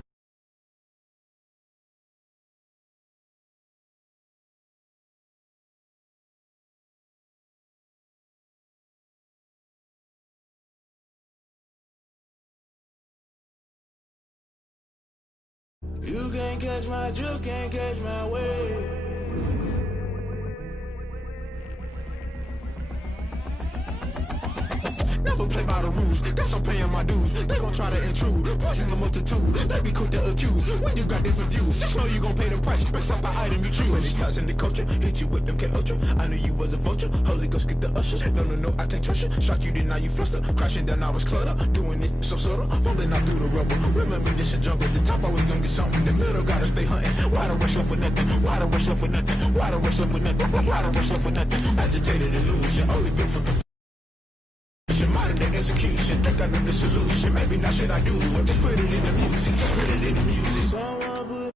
You can't catch my drift, can't catch my wave. Never play by the rules, guess I'm paying my dues. They gon' try to intrude, poison the multitude. They be quick to accuse, when you got different views. Just know you gon' pay the price, based off the item you choose. When they touching the culture, hit you with them K Ultra. I knew you was a vulture, Holy Ghost get the ushers. No, I can't trust you. Shock you, then now you fluster. Crashing down, I was cluttered. Doing this so subtle, fumbling out through the rubble. Remember this and jungle, the top always gonna get something. The middle gotta stay hunting. Why the rush up for nothing? Why the rush up for nothing? Why the rush up for nothing? Why the rush up for nothing? Agitated illusion, only built for confusion. Modern day execution, think I know the solution. Maybe not should I do it? Just put it in the music. Just put it in the music. Someone put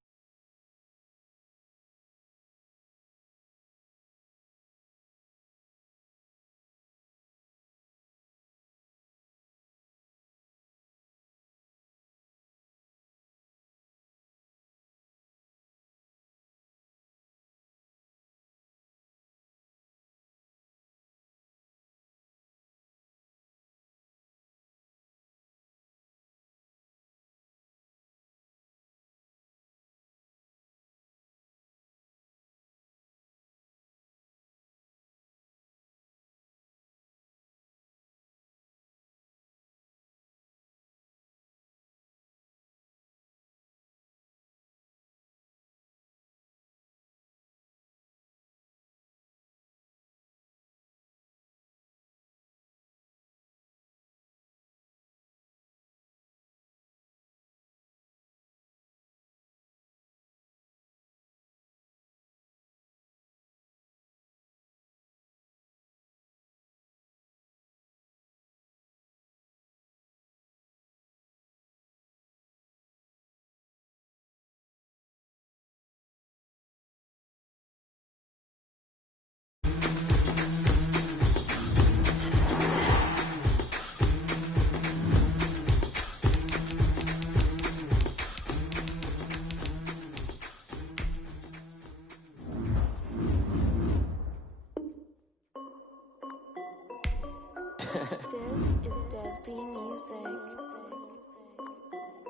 This is Dev B Music.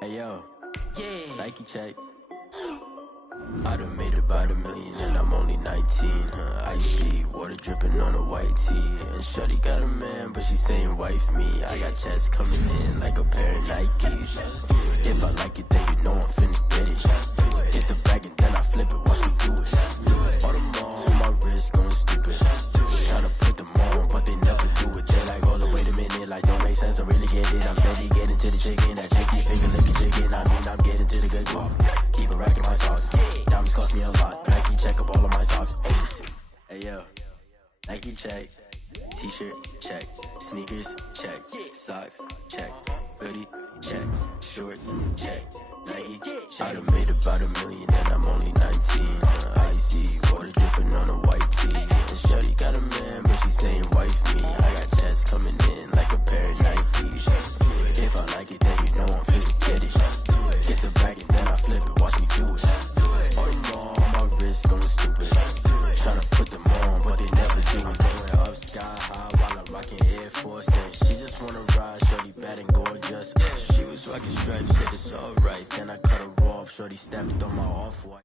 Hey yo, yeah. Nike check. I done made about $1 million and I'm only 19. Icy water dripping on a white tee. And shorty got a man, but she saying wife me. I got checks coming in like a pair of Nikes. If I like it, then you know I'm finna get it. Hit the bag and then I flip it, watch me do it. All the more on my wrist going stupid. Tryna put them on, but they never do it. They like, hold up, wait a minute, like don't make sense, don't really get it. I'm steady getting to the chicken, that chicky finger licking chicken. I mean, I'm getting to the good part. Keep a rack in my sauce. Diamonds cost me a lot. Nike check up all of my socks. Hey yo, Nike check. T-shirt check. Sneakers check. Socks check. Hoodie check. Shorts check. Nike I done made about $1 million and I'm only 19. Icy water dripping on a white tee. And shorty got a man, but she saying wife me. I got checks coming in like a pair of Nikes. If I like it, then you know I'm finna get it. Get the bag and then I flip it, watch me do it. All the more on my wrist going stupid. Tryna put them on, but they never do it. Going up sky high while I'm rocking Air Force. And she just wanna ride, shorty bad and gorgeous. She was rocking stripes, said it's alright. Then I cut her off, shorty stepped on my off-white.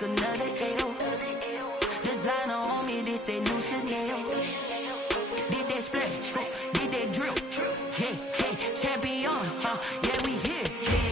take another L. Designer on me, this that new Chanel. Did that splash, did that drill. Yeah, champion, yeah, we here.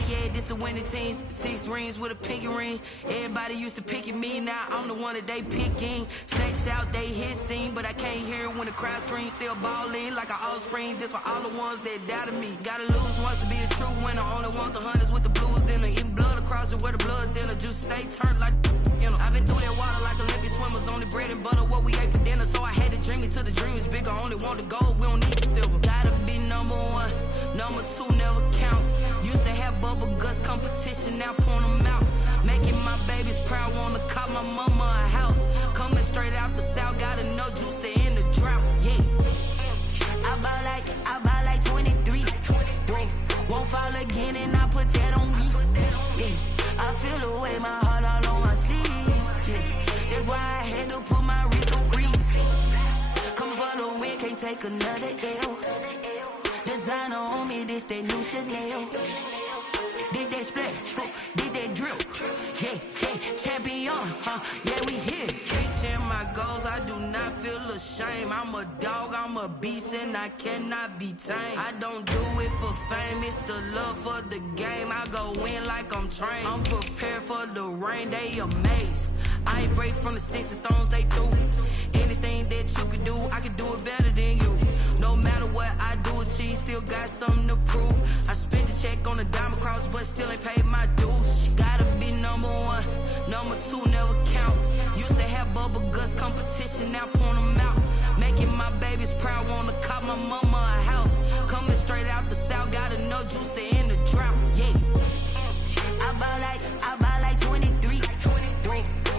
Yeah, this the winning teams. 6 rings with a pinky ring. Everybody used to picking me, now I'm the one that they picking. Snakes out, they hit scene, but I can't hear it when the crowd screams. Still balling like an offspring. This for all the ones that doubted me. Gotta lose once to be a true winner. Only want the hunters with the blues in it. Eating blood across it where the blood dinner. Juice stay turned like, you know. I've been through that water like Olympic swimmers. Only bread and butter, what we ate for dinner. So I had to dream it till the dream is bigger. Only want the gold, we don't need the silver. Gotta be number 1, number 2 never count. Used to have bubble guts competition, now point them out. Making my babies proud, wanna call my mama a house. Coming straight out the south, got enough juice to end the drought. Yeah, I buy like 23. Won't fall again, and I put that on me. Yeah, I feel the way, my heart all on my sleeve. Yeah, that's why I had to put my wrist on freeze. Coming for the win, can't take another L. Designer on me, this that new Chanel. Did that splash, did that drill. Yeah, champion, yeah, we here. Reaching my goals, I do not feel ashamed. I'm a dog, I'm a beast, and I cannot be tamed. I don't do it for fame, it's the love for the game. I go in like I'm trained. I'm prepared for the rain, they amazed. I ain't break from the sticks and stones they threw. Anything that you could do, I could do it better than you. No matter what I do achieve, still got something to prove. I spent the check on the diamond cross, but still ain't paid my dues. Gotta be number 1, number 2 never count. Used to have bubble guts competition, now point them out. Making my babies proud, wanna call my mama a house. Coming straight out the south, got enough juice to end the drought. Yeah, I buy like 23.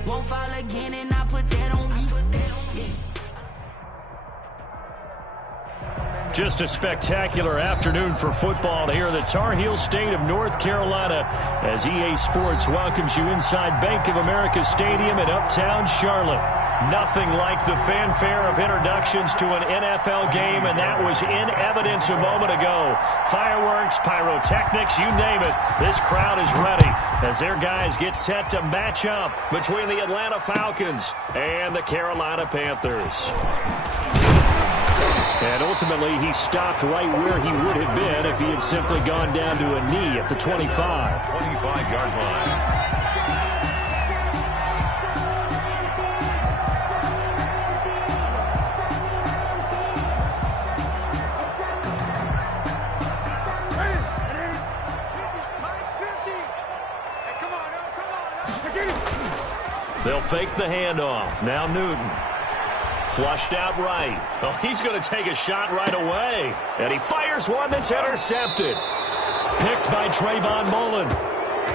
Won't fall again, and I put that on me. Yeah. Just a spectacular afternoon for football here in the Tar Heel state of North Carolina as EA Sports welcomes you inside Bank of America Stadium in uptown Charlotte. Nothing like the fanfare of introductions to an NFL game, and that was in evidence a moment ago. Fireworks, pyrotechnics, you name it. This crowd is ready as their guys get set to match up between the Atlanta Falcons and the Carolina Panthers. And ultimately, he stopped right where he would have been if he had simply gone down to a knee at the 25. 25-yard line. They'll fake the handoff. Now Newton. Flushed out right. Oh, he's going to take a shot right away. And he fires one that's intercepted. Picked by Trayvon Mullen.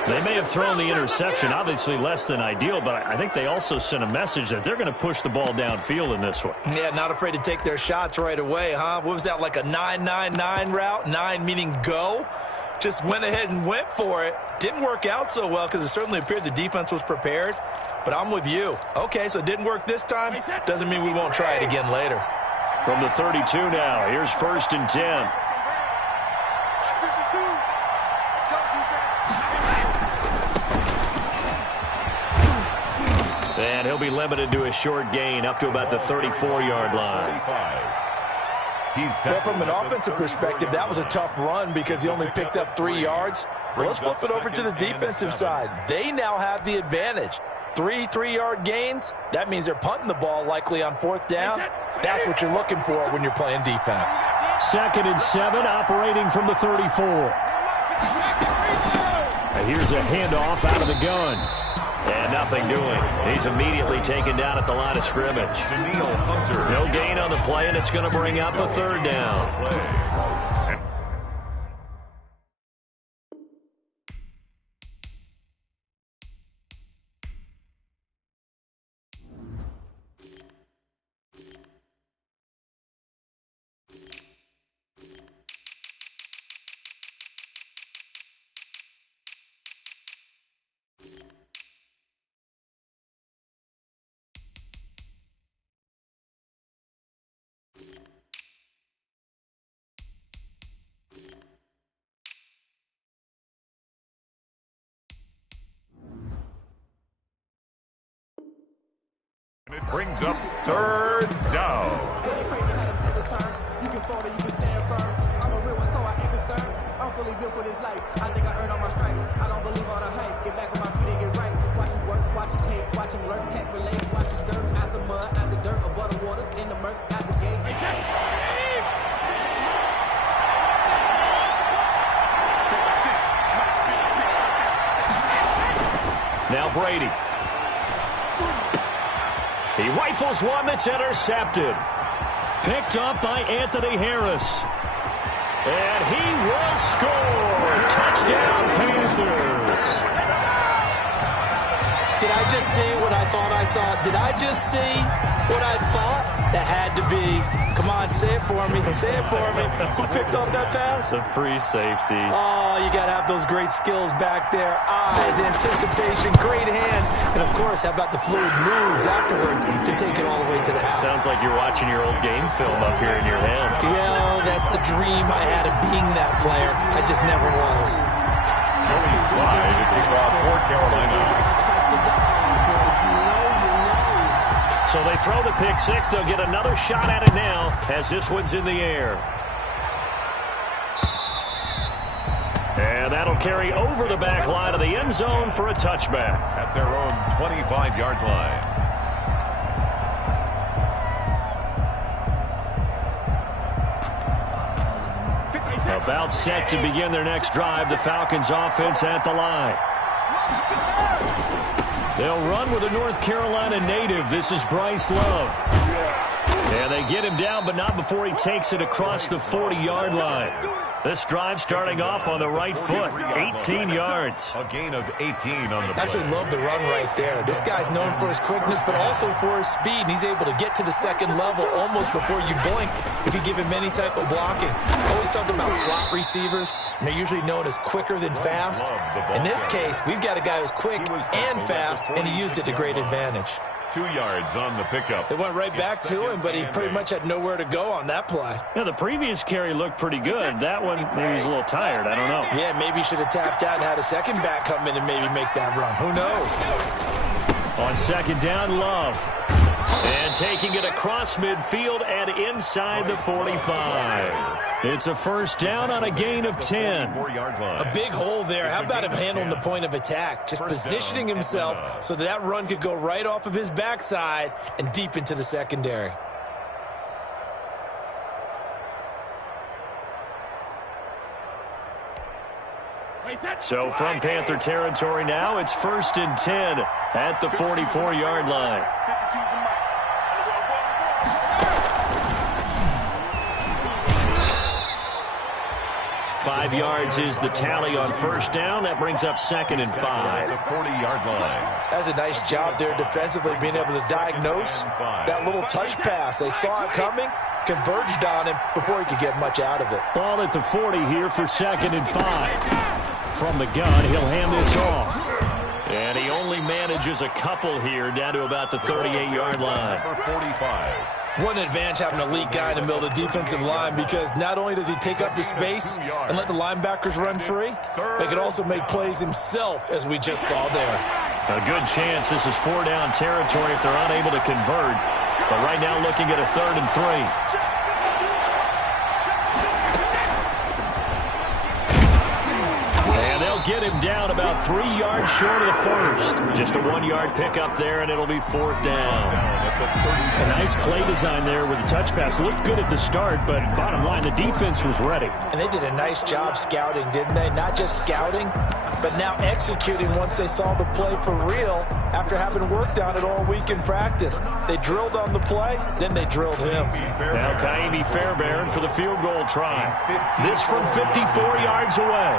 They may have thrown the interception, obviously less than ideal, but I think they also sent a message that they're going to push the ball downfield in this one. Yeah, not afraid to take their shots right away, huh? What was that, like a 9-9-9 route? 9 meaning go? Just went ahead and went for it. Didn't work out so well because it certainly appeared the defense was prepared. But I'm with you. Okay, so it didn't work this time. Doesn't mean we won't try it again later. From the 32 now, here's 1st and 10. And he'll be limited to a short gain up to about the 34-yard line. Well, from an offensive perspective, that was a tough run because he only picked up 3 yards. Well, let's flip it over to the defensive side. They now have the advantage. 3 3-yard gains, that means they're punting the ball likely on 4th down. That's what you're looking for when you're playing defense. 2nd and 7, operating from the 34. And here's a handoff out of the gun. And nothing doing. He's immediately taken down at the line of scrimmage. No gain on the play, and it's going to bring up a 3rd down. brings up third down. You can fall or you can stand firm. I'm a real one, so I ain't concerned. I'm fully built for this life. I think I earned all my stripes. I don't believe all the hype. Get back on my feet and get right. Watch him work, watch him hate, watch him lurk, can't relate. Watch him skirt out the mud, out the dirt, above the waters, in the murks, out the gate. Now Brady. He rifles one that's intercepted. Picked up by Anthony Harris. And he will score. Touchdown, Panthers. Did I just see what I thought I saw? Did I just see what I thought? That had to be. Come on, say it for me. Say it for me. Who picked up that pass? The free safety. Oh, you got to have those great skills back there. Eyes, anticipation, great hands. And, of course, how about the fluid moves afterwards to take it all the way to the house? Sounds like you're watching your old game film up here in your head. Yeah, that's the dream I had of being that player. I just never was. Joey slide to kick off for Carolina. So they throw the pick six. They'll get another shot at it now as this one's in the air. And that'll carry over the back line of the end zone for a touchback. At their own 25-yard line. About set to begin their next drive. The Falcons offense at the line. They'll run with a North Carolina native. This is Bryce Love. And they get him down, but not before he takes it across the 40-yard line. This drive starting off on the right foot, 18 yards. A gain of 18 on the play. Actually love the run right there. This guy's known for his quickness, but also for his speed. And he's able to get to the second level almost before you blink if you give him any type of blocking. I always talk about slot receivers, and they're usually known as quicker than fast. In this case, we've got a guy who's quick and fast, and he used it to great advantage. 2 yards on the pickup. They went right back to him, but he pretty much had nowhere to go on that play. Yeah, the previous carry looked pretty good. That one, maybe he was a little tired. I don't know. Yeah, maybe he should have tapped out and had a second back come in and maybe make that run. Who knows? On second down, Love. And taking it across midfield and inside the 45. It's a first down on a gain of 10. A big hole there. How about him handling the point of attack? Just positioning himself so that run could go right off of his backside and deep into the secondary. So from Panther territory now, it's 1st and 10 at the 44-yard line. 5 yards is the tally on first down. That brings up 2nd and 5. The 40-yard line. That's a nice job there defensively, being able to diagnose that little touch pass. They saw it coming, converged on him before he could get much out of it. Ball at the 40 here for 2nd and 5. From the gun, he'll hand this off. And he only manages a couple here down to about the 38-yard line. Number 45. What an advantage having an elite guy in the middle of the defensive line, because not only does he take up the space and let the linebackers run free, but he can also make plays himself, as we just saw there. A good chance this is 4-down territory if they're unable to convert. But right now looking at a 3rd and 3. Get him down about 3 yards short of the first. Just a 1-yard pickup there, and it'll be 4th down. A nice play design there with the touch pass. Looked good at the start, but bottom line, the defense was ready. And they did a nice job scouting, didn't they? Not just scouting, but now executing once they saw the play for real after having worked on it all week in practice. They drilled on the play, then they drilled him. Now Kaimi Fairbairn for the field goal try. This from 54 yards away.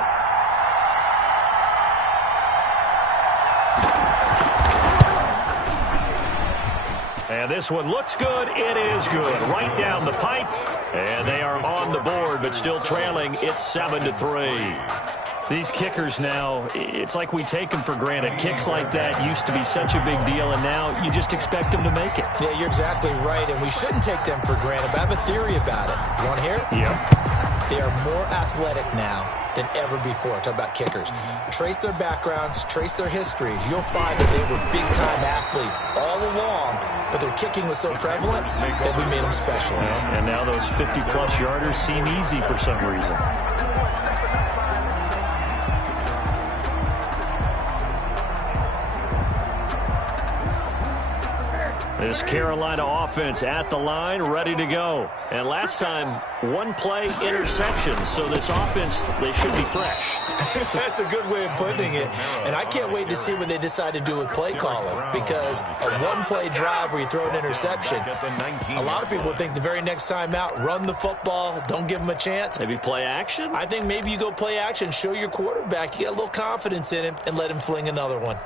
And this one looks good. It is good. Right down the pipe. And they are on the board, but still trailing. It's 7-3. These kickers now, it's like we take them for granted. Kicks like that used to be such a big deal, and now you just expect them to make it. Yeah, you're exactly right, and we shouldn't take them for granted, but I have a theory about it. You want to hear it? Yep. They are more athletic now than ever before. Talk about kickers. Trace their backgrounds, trace their histories. You'll find that they were big-time athletes all along, but their kicking was so prevalent that we made them specialists. And now those 50-plus yarders seem easy for some reason. This Carolina offense at the line, ready to go. And last time, one-play interception. So this offense, they should be fresh. That's a good way of putting it. And I can't wait to see what they decide to do with play calling. Because a one-play drive where you throw an interception, a lot of people think the very next time out, run the football, don't give them a chance. Maybe play action? I think maybe you go play action, show your quarterback you got a little confidence in him, and let him fling another one.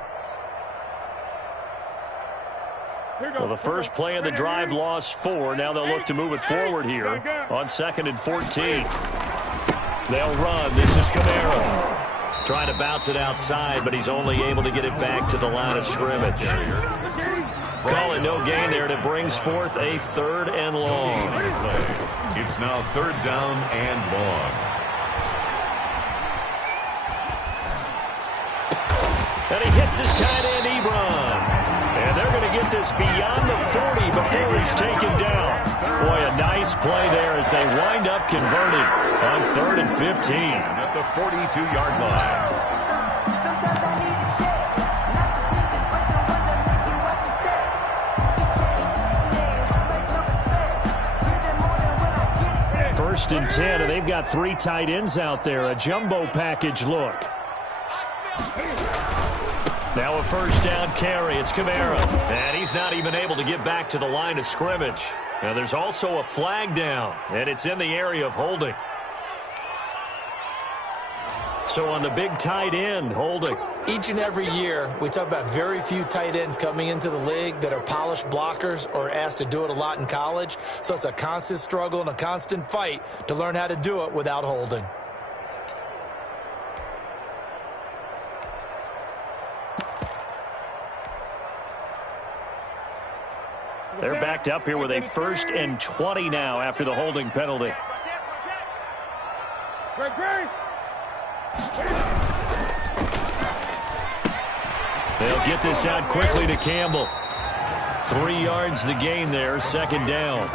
Well, the first play of the drive lost 4. Now they'll look to move it forward here on 2nd and 14. They'll run. This is Kamara. Trying to bounce it outside, but he's only able to get it back to the line of scrimmage. Call it no gain there, and it brings forth a 3rd and long. It's now 3rd down and long. And he hits his tight end, Ebron. And they're going to get this beyond the 40 before he's taken down. Boy, a nice play there as they wind up converting on 3rd and 15. At the 42-yard line. First and 10, and they've got 3 tight ends out there. A jumbo package look. Now a first down carry. It's Kamara. And he's not even able to get back to the line of scrimmage. Now there's also a flag down, and it's in the area of holding. So on the big tight end, holding. Each and every year, we talk about very few tight ends coming into the league that are polished blockers or asked to do it a lot in college. So it's a constant struggle and a constant fight to learn how to do it without holding. They're backed up here with a 1st and 20 now after the holding penalty. They'll get this out quickly to Campbell. 3 yards the gain there, 2nd down.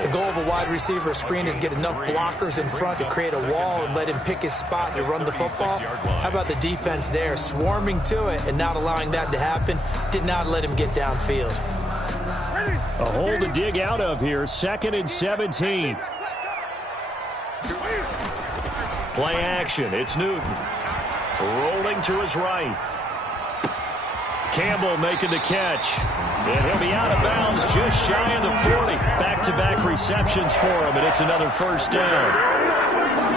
The goal of a wide receiver screen is get enough blockers in front to create a wall and let him pick his spot to run the football. How about the defense there, swarming to it and not allowing that to happen? Did not let him get downfield. A hole to dig out of here, 2nd and 17. Play action, it's Newton. Rolling to his right. Campbell making the catch. And he'll be out of bounds just shy of the 40. Back-to-back receptions for him, and it's another 1st down.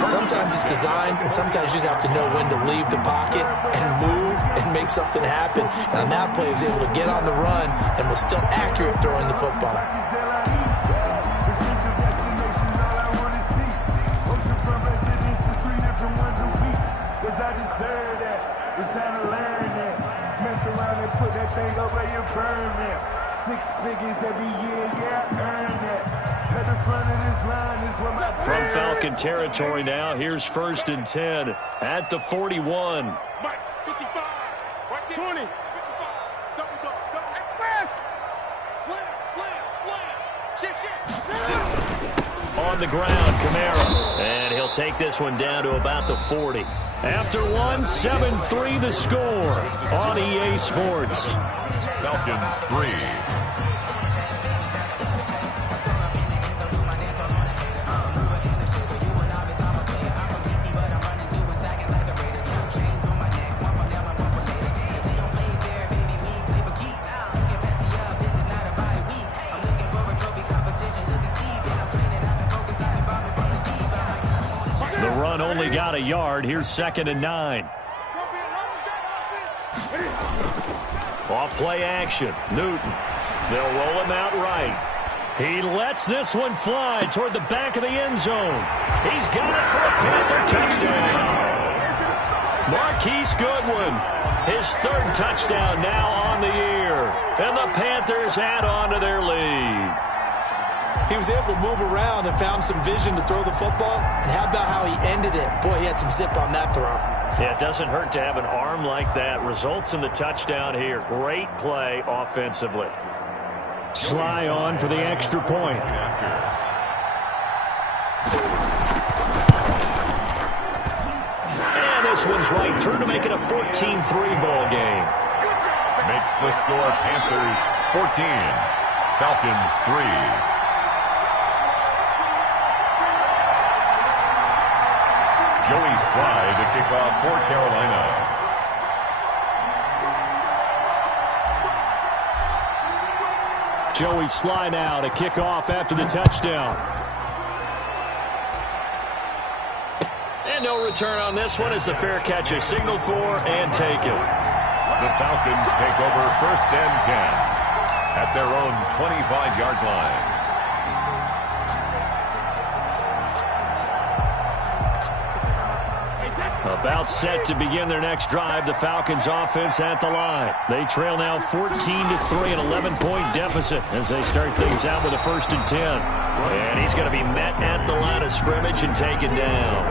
Sometimes it's designed, and sometimes you just have to know when to leave the pocket and move and make something happen. And on that play, he was able to get on the run and was still accurate throwing the football. From Falcon territory now, here's 1st and 10 at the 41. On the ground, Kamara. And he'll take this one down to about the 40. After one, 7-3 the score on EA Sports. Falcons 3. Only got a yard. Here's 2nd and 9. Off play action. Newton. They'll roll him out right. He lets this one fly toward the back of the end zone. He's got it for a Panther touchdown. Marquise Goodwin, his 3rd touchdown now on the year. And the Panthers add on to their lead. He was able to move around and found some vision to throw the football. And how about how he ended it? Boy, he had some zip on that throw. Yeah, it doesn't hurt to have an arm like that. Results in the touchdown here. Great play offensively. Sly on for the extra point. And this one's right through to make it a 14-3 ball game. Makes the score Panthers 14, Falcons 3. Joey Sly to kick off for Carolina. Joey Sly now to kick off after the touchdown. And no return on this one as the fair catch is signaled for and taken. The Falcons take over 1st and 10 at their own 25-yard line. About set to begin their next drive. The Falcons offense at the line. They trail now 14-3, an 11-point deficit as they start things out with a 1st and 10. And he's going to be met at the line of scrimmage and taken down.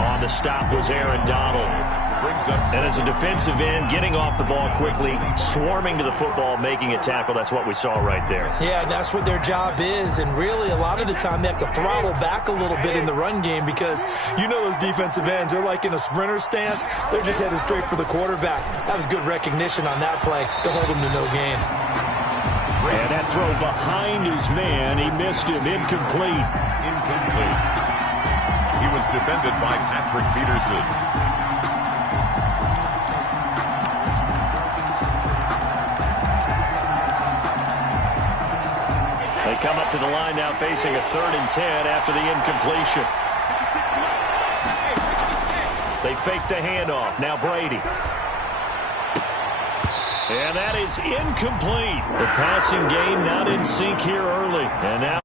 On the stop was Aaron Donald. And as a defensive end, getting off the ball quickly, swarming to the football, making a tackle. That's what we saw right there. Yeah, and that's what their job is. And really, a lot of the time, they have to throttle back a little bit in the run game because you know those defensive ends, they're like in a sprinter stance. They're just headed straight for the quarterback. That was good recognition on that play to hold him to no gain. And that throw behind his man, he missed him. Incomplete. He was defended by Patrick Peterson. They come up to the line now facing a 3rd and 10 after the incompletion. They fake the handoff. Now Brady. And that is incomplete. The passing game not in sync here early. And now